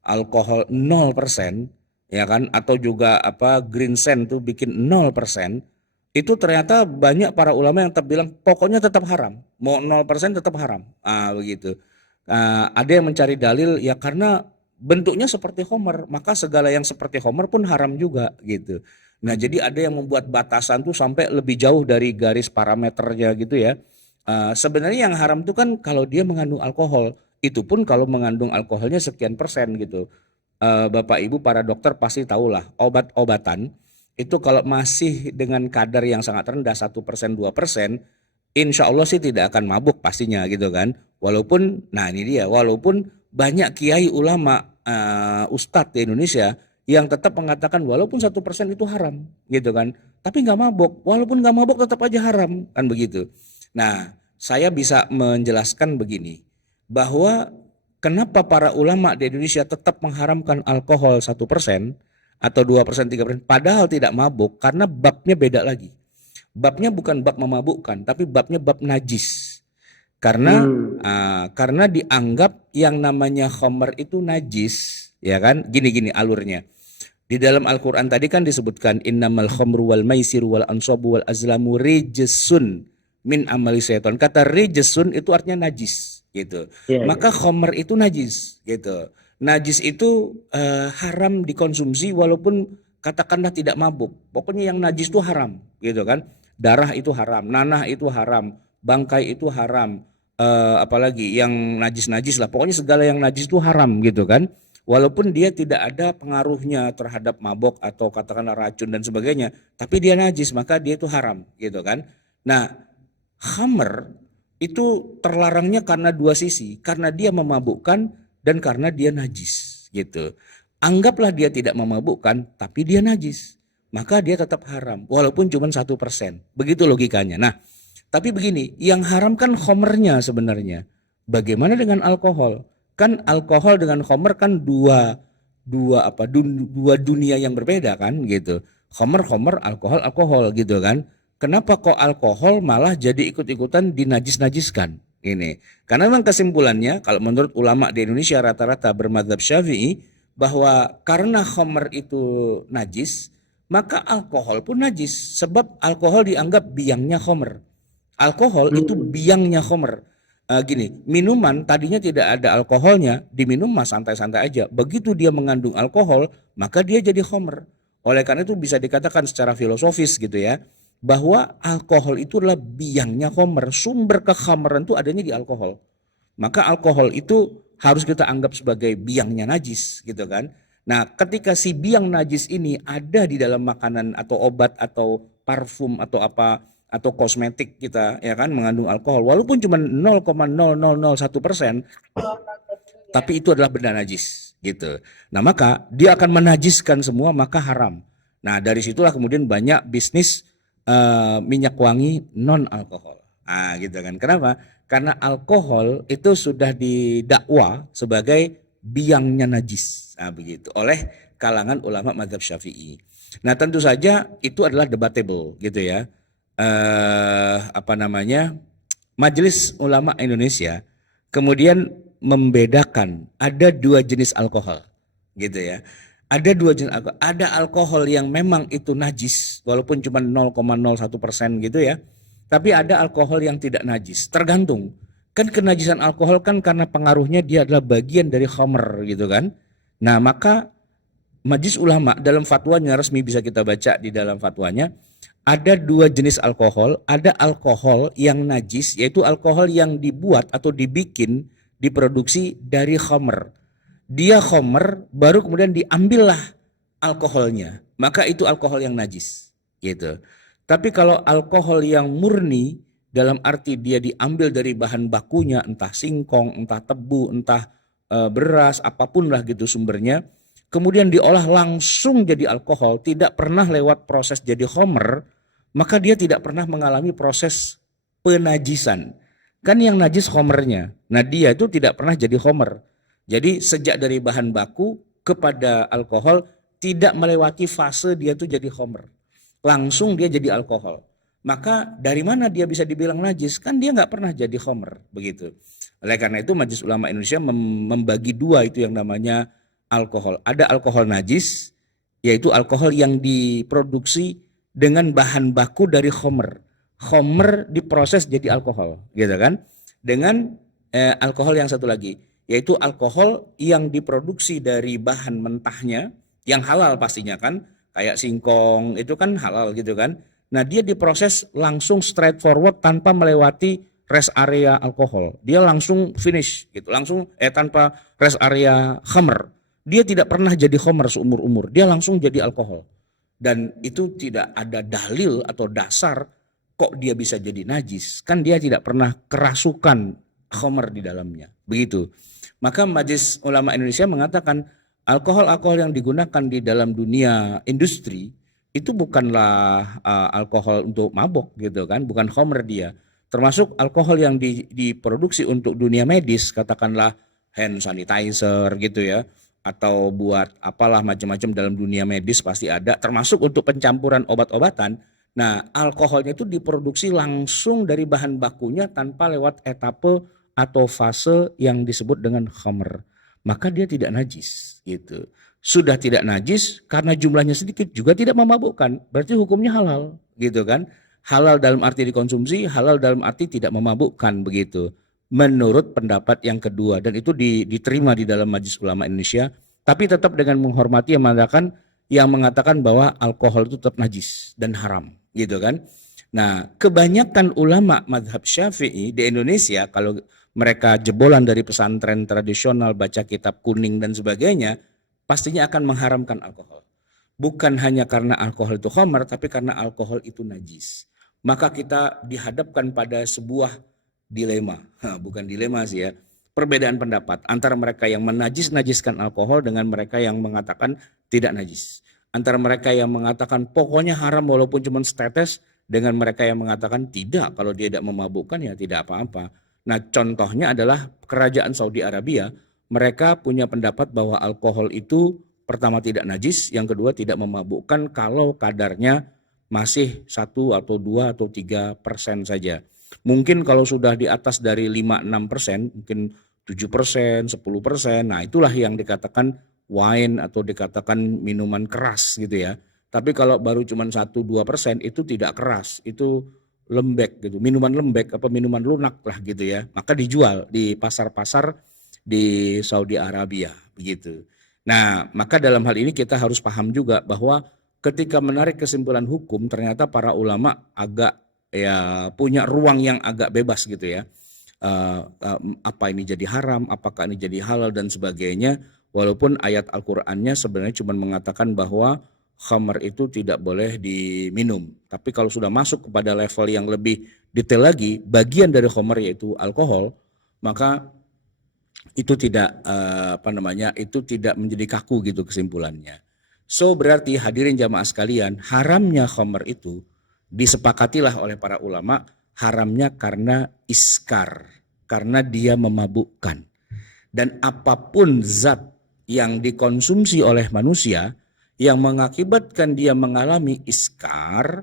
alkohol 0%, ya kan? Atau juga Green Sand tuh bikin 0%, itu ternyata banyak para ulama yang tetap bilang pokoknya tetap haram, mau 0% tetap haram. Begitu. Ada yang mencari dalil ya karena bentuknya seperti khamr, maka segala yang seperti khamr pun haram juga gitu. Nah, jadi ada yang membuat batasan tuh sampai lebih jauh dari garis parameternya gitu ya. Sebenarnya yang haram itu kan kalau dia mengandung alkohol, itu pun kalau mengandung alkoholnya sekian persen gitu. Bapak Ibu para dokter pasti tahulah obat-obatan itu kalau masih dengan kadar yang sangat rendah 1%, 2%, insya Allah sih tidak akan mabuk pastinya gitu kan. Walaupun banyak kiai ulama ustadz di Indonesia yang tetap mengatakan walaupun 1% itu haram gitu kan, tapi nggak mabuk, walaupun nggak mabuk tetap aja haram kan begitu. Nah, saya bisa menjelaskan begini, bahwa kenapa para ulama di Indonesia tetap mengharamkan alkohol 1% atau 2%, 3%, padahal tidak mabuk, karena babnya beda lagi. Babnya bukan bab memabukkan, tapi babnya bab najis. Karena dianggap yang namanya khamr itu najis, ya kan? Gini alurnya. Di dalam Al-Qur'an tadi kan disebutkan innamal khamru wal maisiru wal ansabu wal azlamu rijsun min amali syaitan. Kata rijsun itu artinya najis gitu. Maka khamr itu najis gitu. Najis itu haram dikonsumsi walaupun katakanlah tidak mabuk. Pokoknya yang najis itu haram gitu kan. Darah itu haram, nanah itu haram, bangkai itu haram, apalagi yang najis-najis lah. Pokoknya segala yang najis itu haram gitu kan. Walaupun dia tidak ada pengaruhnya terhadap mabok atau katakanlah racun dan sebagainya, tapi dia najis maka dia itu haram gitu kan. Nah, khamr itu terlarangnya karena dua sisi, karena dia memabukkan dan karena dia najis gitu. Anggaplah dia tidak memabukkan tapi dia najis, maka dia tetap haram walaupun cuma 1%. Begitu logikanya. Nah, tapi begini, yang haram kan khamrnya sebenarnya. Bagaimana dengan alkohol? Kan alkohol dengan khamr kan dua dunia yang berbeda kan gitu. Khamr, alkohol gitu kan. Kenapa kok alkohol malah jadi ikut-ikutan dinajis-najiskan? Ini. Karena memang kesimpulannya kalau menurut ulama di Indonesia rata-rata bermadzhab Syafi'i bahwa karena khamr itu najis, maka alkohol pun najis. Sebab alkohol dianggap biangnya khamr. Alkohol itu biangnya khamr. Gini, minuman tadinya tidak ada alkoholnya, diminum mah santai-santai aja. Begitu dia mengandung alkohol, maka dia jadi khamr. Oleh karena itu bisa dikatakan secara filosofis gitu ya, bahwa alkohol itu adalah biangnya khamr. Sumber kekhamran itu adanya di alkohol. Maka alkohol itu harus kita anggap sebagai biangnya najis gitu kan. Nah, ketika si biang najis ini ada di dalam makanan atau obat atau parfum atau apa atau kosmetik kita ya kan mengandung alkohol walaupun cuma 0,0001%, tapi itu adalah benda najis gitu. Nah, maka dia akan menajiskan semua, maka haram. Nah, dari situlah kemudian banyak bisnis minyak wangi non alkohol. Gitu kan. Kenapa? Karena alkohol itu sudah didakwa sebagai biangnya najis. Begitu oleh kalangan ulama mazhab Syafi'i. Nah, tentu saja itu adalah debatable gitu ya. Majelis Ulama Indonesia kemudian membedakan ada dua jenis alkohol gitu ya. Ada dua jenis alkohol. Ada alkohol yang memang itu najis walaupun cuma 0,01% gitu ya. Tapi ada alkohol yang tidak najis. Tergantung. Kan kenajisan alkohol kan karena pengaruhnya dia adalah bagian dari khamr gitu kan. Nah, maka Majelis Ulama dalam fatwanya resmi bisa kita baca di dalam fatwanya, ada 2 jenis alkohol. Ada alkohol yang najis, yaitu alkohol yang dibuat atau dibikin, diproduksi dari khamr. Dia khamr baru kemudian diambillah alkoholnya, maka itu alkohol yang najis gitu. Tapi kalau alkohol yang murni dalam arti dia diambil dari bahan bakunya, entah singkong, entah tebu, entah beras, apapun lah gitu sumbernya, kemudian diolah langsung jadi alkohol, tidak pernah lewat proses jadi khamr, maka dia tidak pernah mengalami proses penajisan. Kan yang najis khamrnya. Nah, dia itu tidak pernah jadi khamr. Jadi sejak dari bahan baku kepada alkohol tidak melewati fase dia tuh jadi khamr. Langsung dia jadi alkohol. Maka dari mana dia bisa dibilang najis? Kan dia nggak pernah jadi khamr, begitu. Oleh karena itu Majelis Ulama Indonesia membagi 2 itu yang namanya alkohol. Ada alkohol najis, yaitu alkohol yang diproduksi dengan bahan baku dari khamr. Khamr diproses jadi alkohol, gitu kan? Dengan alkohol yang satu lagi, yaitu alkohol yang diproduksi dari bahan mentahnya, yang halal pastinya kan, kayak singkong itu kan halal gitu kan. Nah, dia diproses langsung straightforward tanpa melewati rest area alkohol. Dia langsung finish gitu, langsung tanpa rest area khamr. Dia tidak pernah jadi khamr seumur-umur, dia langsung jadi alkohol. Dan itu tidak ada dalil atau dasar kok dia bisa jadi najis. Kan dia tidak pernah kerasukan khamr di dalamnya. Begitu. Maka Majelis Ulama Indonesia mengatakan alkohol-alkohol yang digunakan di dalam dunia industri itu bukanlah alkohol untuk mabok gitu kan, bukan khamr dia. Termasuk alkohol yang diproduksi untuk dunia medis, katakanlah hand sanitizer gitu ya, atau buat apalah macam-macam dalam dunia medis pasti ada, termasuk untuk pencampuran obat-obatan. Nah, alkoholnya itu diproduksi langsung dari bahan bakunya tanpa lewat etape atau fase yang disebut dengan khamr. Maka dia tidak najis gitu. Sudah tidak najis karena jumlahnya sedikit juga tidak memabukkan. Berarti hukumnya halal gitu kan. Halal dalam arti dikonsumsi, halal dalam arti tidak memabukkan begitu. Menurut pendapat yang kedua, dan itu diterima di dalam Majelis Ulama Indonesia, tapi tetap dengan menghormati yang mengatakan bahwa alkohol itu tetap najis dan haram gitu kan. Nah, kebanyakan ulama mazhab Syafi'i di Indonesia kalau mereka jebolan dari pesantren tradisional, baca kitab kuning dan sebagainya, pastinya akan mengharamkan alkohol. Bukan hanya karena alkohol itu khamr, tapi karena alkohol itu najis. Maka kita dihadapkan pada sebuah dilema, bukan dilema sih ya, perbedaan pendapat antara mereka yang menajis-najiskan alkohol dengan mereka yang mengatakan tidak najis. Antara mereka yang mengatakan pokoknya haram walaupun cuma setetes, dengan mereka yang mengatakan tidak, kalau dia tidak memabukkan ya tidak apa-apa. Nah, contohnya adalah kerajaan Saudi Arabia, mereka punya pendapat bahwa alkohol itu pertama tidak najis, yang kedua tidak memabukkan kalau kadarnya masih 1 atau 2 atau 3% saja. Mungkin kalau sudah di atas dari 5-6%, mungkin 7%, 10%, nah itulah yang dikatakan wine atau dikatakan minuman keras gitu ya. Tapi kalau baru cuma 1-2% itu tidak keras, itu lembek gitu, minuman lembek apa minuman lunak lah gitu ya. Maka dijual di pasar-pasar di Saudi Arabia begitu. Nah, maka dalam hal ini kita harus paham juga bahwa ketika menarik kesimpulan hukum ternyata para ulama agak ya punya ruang yang agak bebas gitu ya. Apa ini jadi haram, apakah ini jadi halal dan sebagainya. Walaupun ayat Al-Qur'annya sebenarnya cuma mengatakan bahwa khamr itu tidak boleh diminum. Tapi kalau sudah masuk kepada level yang lebih detail lagi, bagian dari khamr yaitu alkohol, maka itu tidak itu tidak menjadi kaku gitu kesimpulannya. So berarti hadirin jamaah sekalian, haramnya khamr itu disepakatilah oleh para ulama, haramnya karena iskar, karena dia memabukkan. Dan apapun zat yang dikonsumsi oleh manusia yang mengakibatkan dia mengalami iskar,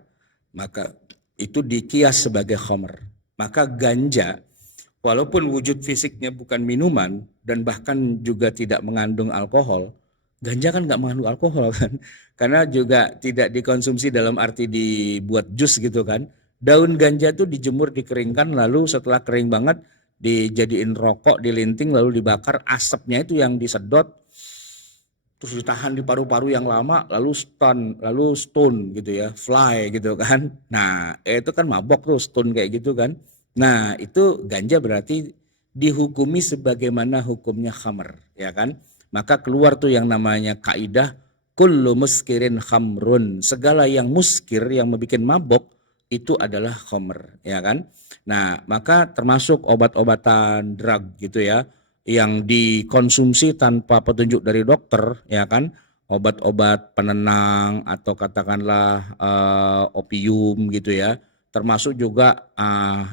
maka itu dikias sebagai khamr. Maka ganja, walaupun wujud fisiknya bukan minuman dan bahkan juga tidak mengandung alkohol, ganja kan nggak mengandung alkohol kan, karena juga tidak dikonsumsi dalam arti dibuat jus gitu kan. Daun ganja itu dijemur, dikeringkan, lalu setelah kering banget dijadiin rokok, dilinting, lalu dibakar, asapnya itu yang disedot, terus ditahan di paru-paru yang lama, lalu stone gitu ya, fly gitu kan. Nah, itu kan mabok tuh stone kayak gitu kan. Nah, itu ganja berarti dihukumi sebagaimana hukumnya khamr, ya kan. Maka keluar tuh yang namanya kaidah kullu muskirin khamrun. Segala yang muskir, yang membuat mabok, itu adalah khamr, ya kan. Nah, maka termasuk obat-obatan drug gitu ya, yang dikonsumsi tanpa petunjuk dari dokter, ya kan, obat-obat penenang atau katakanlah opium gitu ya, termasuk juga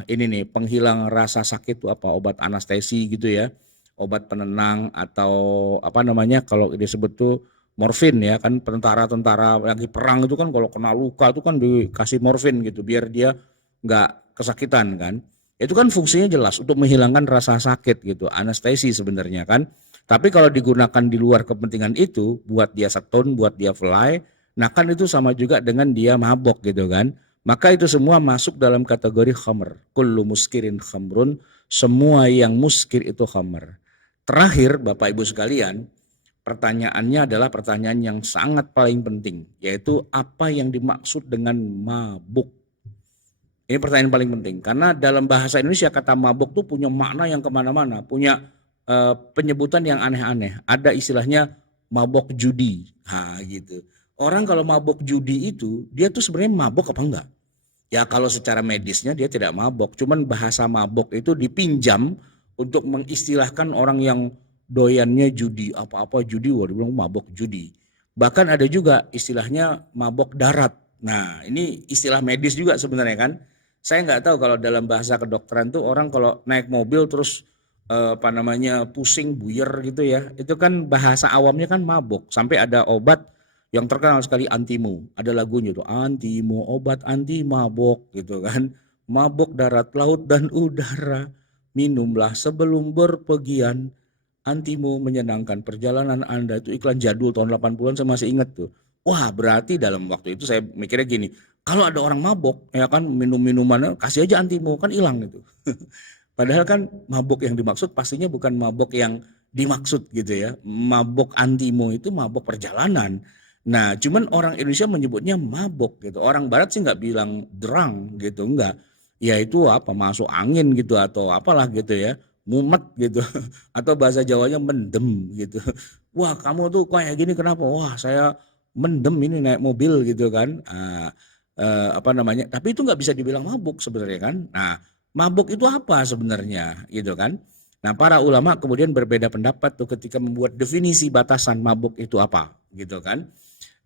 ini nih penghilang rasa sakit itu apa, obat anestesi gitu ya, obat penenang atau apa namanya kalau disebut tuh morfin ya kan, tentara-tentara lagi perang itu kan kalau kena luka itu kan dikasih morfin gitu biar dia nggak kesakitan kan. Itu kan fungsinya jelas untuk menghilangkan rasa sakit gitu, anestesi sebenarnya kan. Tapi kalau digunakan di luar kepentingan itu, buat dia setun, buat dia fly, nah kan itu sama juga dengan dia mabok gitu kan. Maka itu semua masuk dalam kategori khamr. Kullu muskirin khamrun, semua yang muskir itu khamr. Terakhir Bapak Ibu sekalian, pertanyaannya adalah pertanyaan yang sangat paling penting, yaitu apa yang dimaksud dengan mabuk. Ini pertanyaan paling penting karena dalam bahasa Indonesia kata mabuk tuh punya makna yang kemana-mana, punya penyebutan yang aneh-aneh. Ada istilahnya mabok judi, gitu. Orang kalau mabok judi itu dia tuh sebenarnya mabok apa enggak? Ya kalau secara medisnya dia tidak mabok, cuman bahasa mabok itu dipinjam untuk mengistilahkan orang yang doyannya judi, apa-apa judi, wah dibilang mabok judi. Bahkan ada juga istilahnya mabok darat. Nah ini istilah medis juga sebenarnya kan. Saya nggak tahu kalau dalam bahasa kedokteran tuh orang kalau naik mobil terus apa namanya pusing buyer gitu ya. Itu kan bahasa awamnya kan mabok. Sampai ada obat yang terkenal sekali Antimo. Ada lagunya tuh Antimo obat anti mabok gitu kan. Mabok darat, laut dan udara. Minumlah sebelum berpergian. Antimo menyenangkan perjalanan Anda. Itu iklan jadul tahun 80-an saya masih ingat tuh. Wah berarti dalam waktu itu saya mikirnya gini, kalau ada orang mabok ya kan minum minumannya kasih aja Antimo kan hilang gitu. Padahal kan mabok yang dimaksud pastinya bukan mabok yang dimaksud gitu ya. Mabok Antimo itu mabok perjalanan. Nah cuman orang Indonesia menyebutnya mabok gitu. Orang Barat sih nggak bilang drunk gitu, enggak. Ya itu apa masuk angin gitu atau apalah gitu ya. Mumet gitu atau bahasa Jawanya mendem gitu. Wah kamu tuh kayak gini kenapa? Wah saya mendem ini naik mobil gitu kan. Apa namanya? Tapi itu nggak bisa dibilang mabuk sebenarnya kan. Nah mabuk itu apa sebenarnya gitu kan. Nah para ulama kemudian berbeda pendapat tuh ketika membuat definisi batasan mabuk itu apa gitu kan.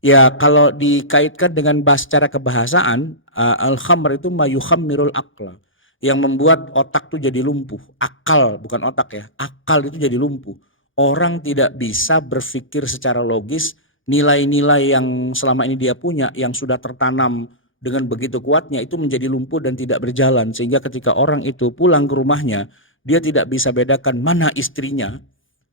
Ya kalau dikaitkan dengan secara kebahasaan al-khamr itu mayukhammirul aqla, yang membuat otak tuh jadi lumpuh. Akal bukan otak ya, akal itu jadi lumpuh. Orang tidak bisa berpikir secara logis, nilai-nilai yang selama ini dia punya yang sudah tertanam dengan begitu kuatnya itu menjadi lumpuh dan tidak berjalan, sehingga ketika orang itu pulang ke rumahnya dia tidak bisa bedakan mana istrinya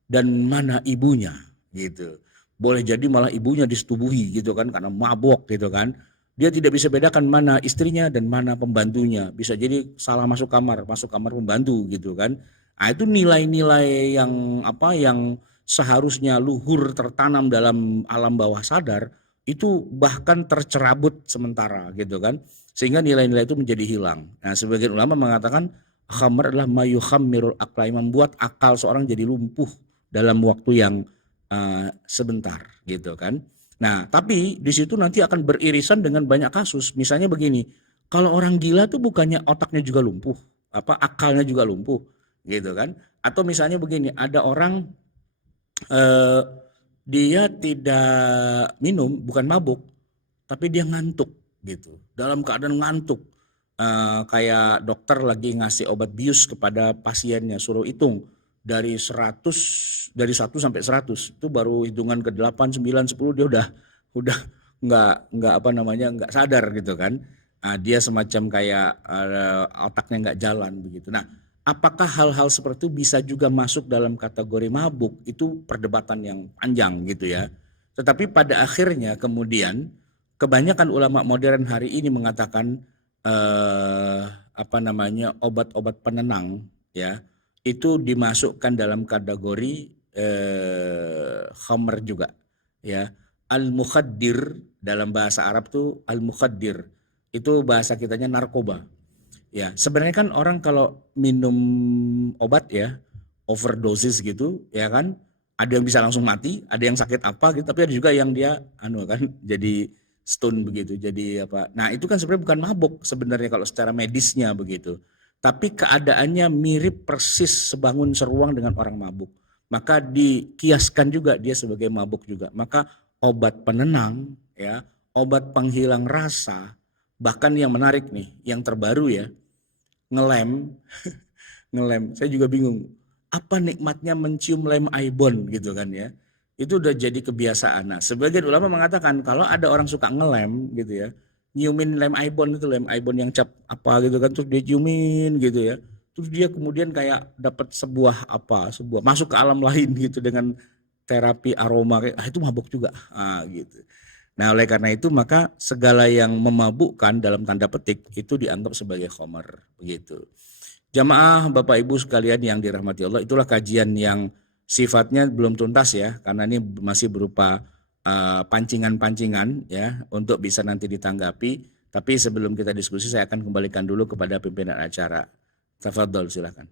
dan mana ibunya gitu. Boleh jadi malah ibunya disetubuhi gitu kan karena mabok gitu kan. Dia tidak bisa bedakan mana istrinya dan mana pembantunya. Bisa jadi salah masuk kamar pembantu gitu kan. Nah, itu nilai-nilai yang apa yang seharusnya luhur tertanam dalam alam bawah sadar itu bahkan tercerabut sementara gitu kan. Sehingga nilai-nilai itu menjadi hilang. Nah, sebagian ulama mengatakan khamr adalah mayukhammirul aqla, yang membuat akal seorang jadi lumpuh dalam waktu yang sebentar gitu kan. Nah, tapi di situ nanti akan beririsan dengan banyak kasus. Misalnya begini, kalau orang gila tuh bukannya otaknya juga lumpuh, apa akalnya juga lumpuh, gitu kan? Atau misalnya begini, ada orang dia tidak minum, bukan mabuk, tapi dia ngantuk, gitu. Dalam keadaan ngantuk, kayak dokter lagi ngasih obat bius kepada pasiennya, suruh hitung dari 100, dari 1 sampai 100 itu baru hitungan ke 8, 9, 10 dia udah nggak apa namanya nggak sadar gitu kan. Nah, dia semacam kayak otaknya nggak jalan begitu. Nah, apakah hal-hal seperti itu bisa juga masuk dalam kategori mabuk? Itu perdebatan yang panjang gitu ya. Tetapi pada akhirnya kemudian kebanyakan ulama modern hari ini mengatakan apa namanya obat-obat penenang ya itu dimasukkan dalam kategori khamr juga. ya. Al-mukhaddir dalam bahasa Arab tuh al-mukhaddir. Itu bahasa kitanya narkoba. Ya, sebenarnya kan orang kalau minum obat ya, overdosis gitu, ya kan, ada yang bisa langsung mati, ada yang sakit apa gitu, tapi ada juga yang dia jadi stun begitu, jadi apa. Nah, itu kan sebenarnya bukan mabuk sebenarnya kalau secara medisnya begitu. Tapi keadaannya mirip persis sebangun seruang dengan orang mabuk. Maka dikiaskan juga dia sebagai mabuk juga. Maka obat penenang ya, obat penghilang rasa, bahkan yang menarik nih, yang terbaru ya, ngelem, saya juga bingung. Apa nikmatnya mencium lem Aibon gitu kan ya. Itu udah jadi kebiasaan. Nah, sebagian ulama mengatakan kalau ada orang suka ngelem gitu ya, nyiumin lem Aibon yang cap apa gitu kan, terus dia ciumin gitu ya. Terus dia kemudian kayak dapat sebuah masuk ke alam lain gitu dengan terapi aroma, itu mabuk juga. Gitu. Nah, oleh karena itu maka segala yang memabukkan dalam tanda petik itu dianggap sebagai khomer begitu. Jamaah Bapak Ibu sekalian yang dirahmati Allah, itulah kajian yang sifatnya belum tuntas ya, karena ini masih berupa pancingan-pancingan ya untuk bisa nanti ditanggapi. Tapi sebelum kita diskusi saya akan kembalikan dulu kepada pimpinan acara. Tafadhol, silakan.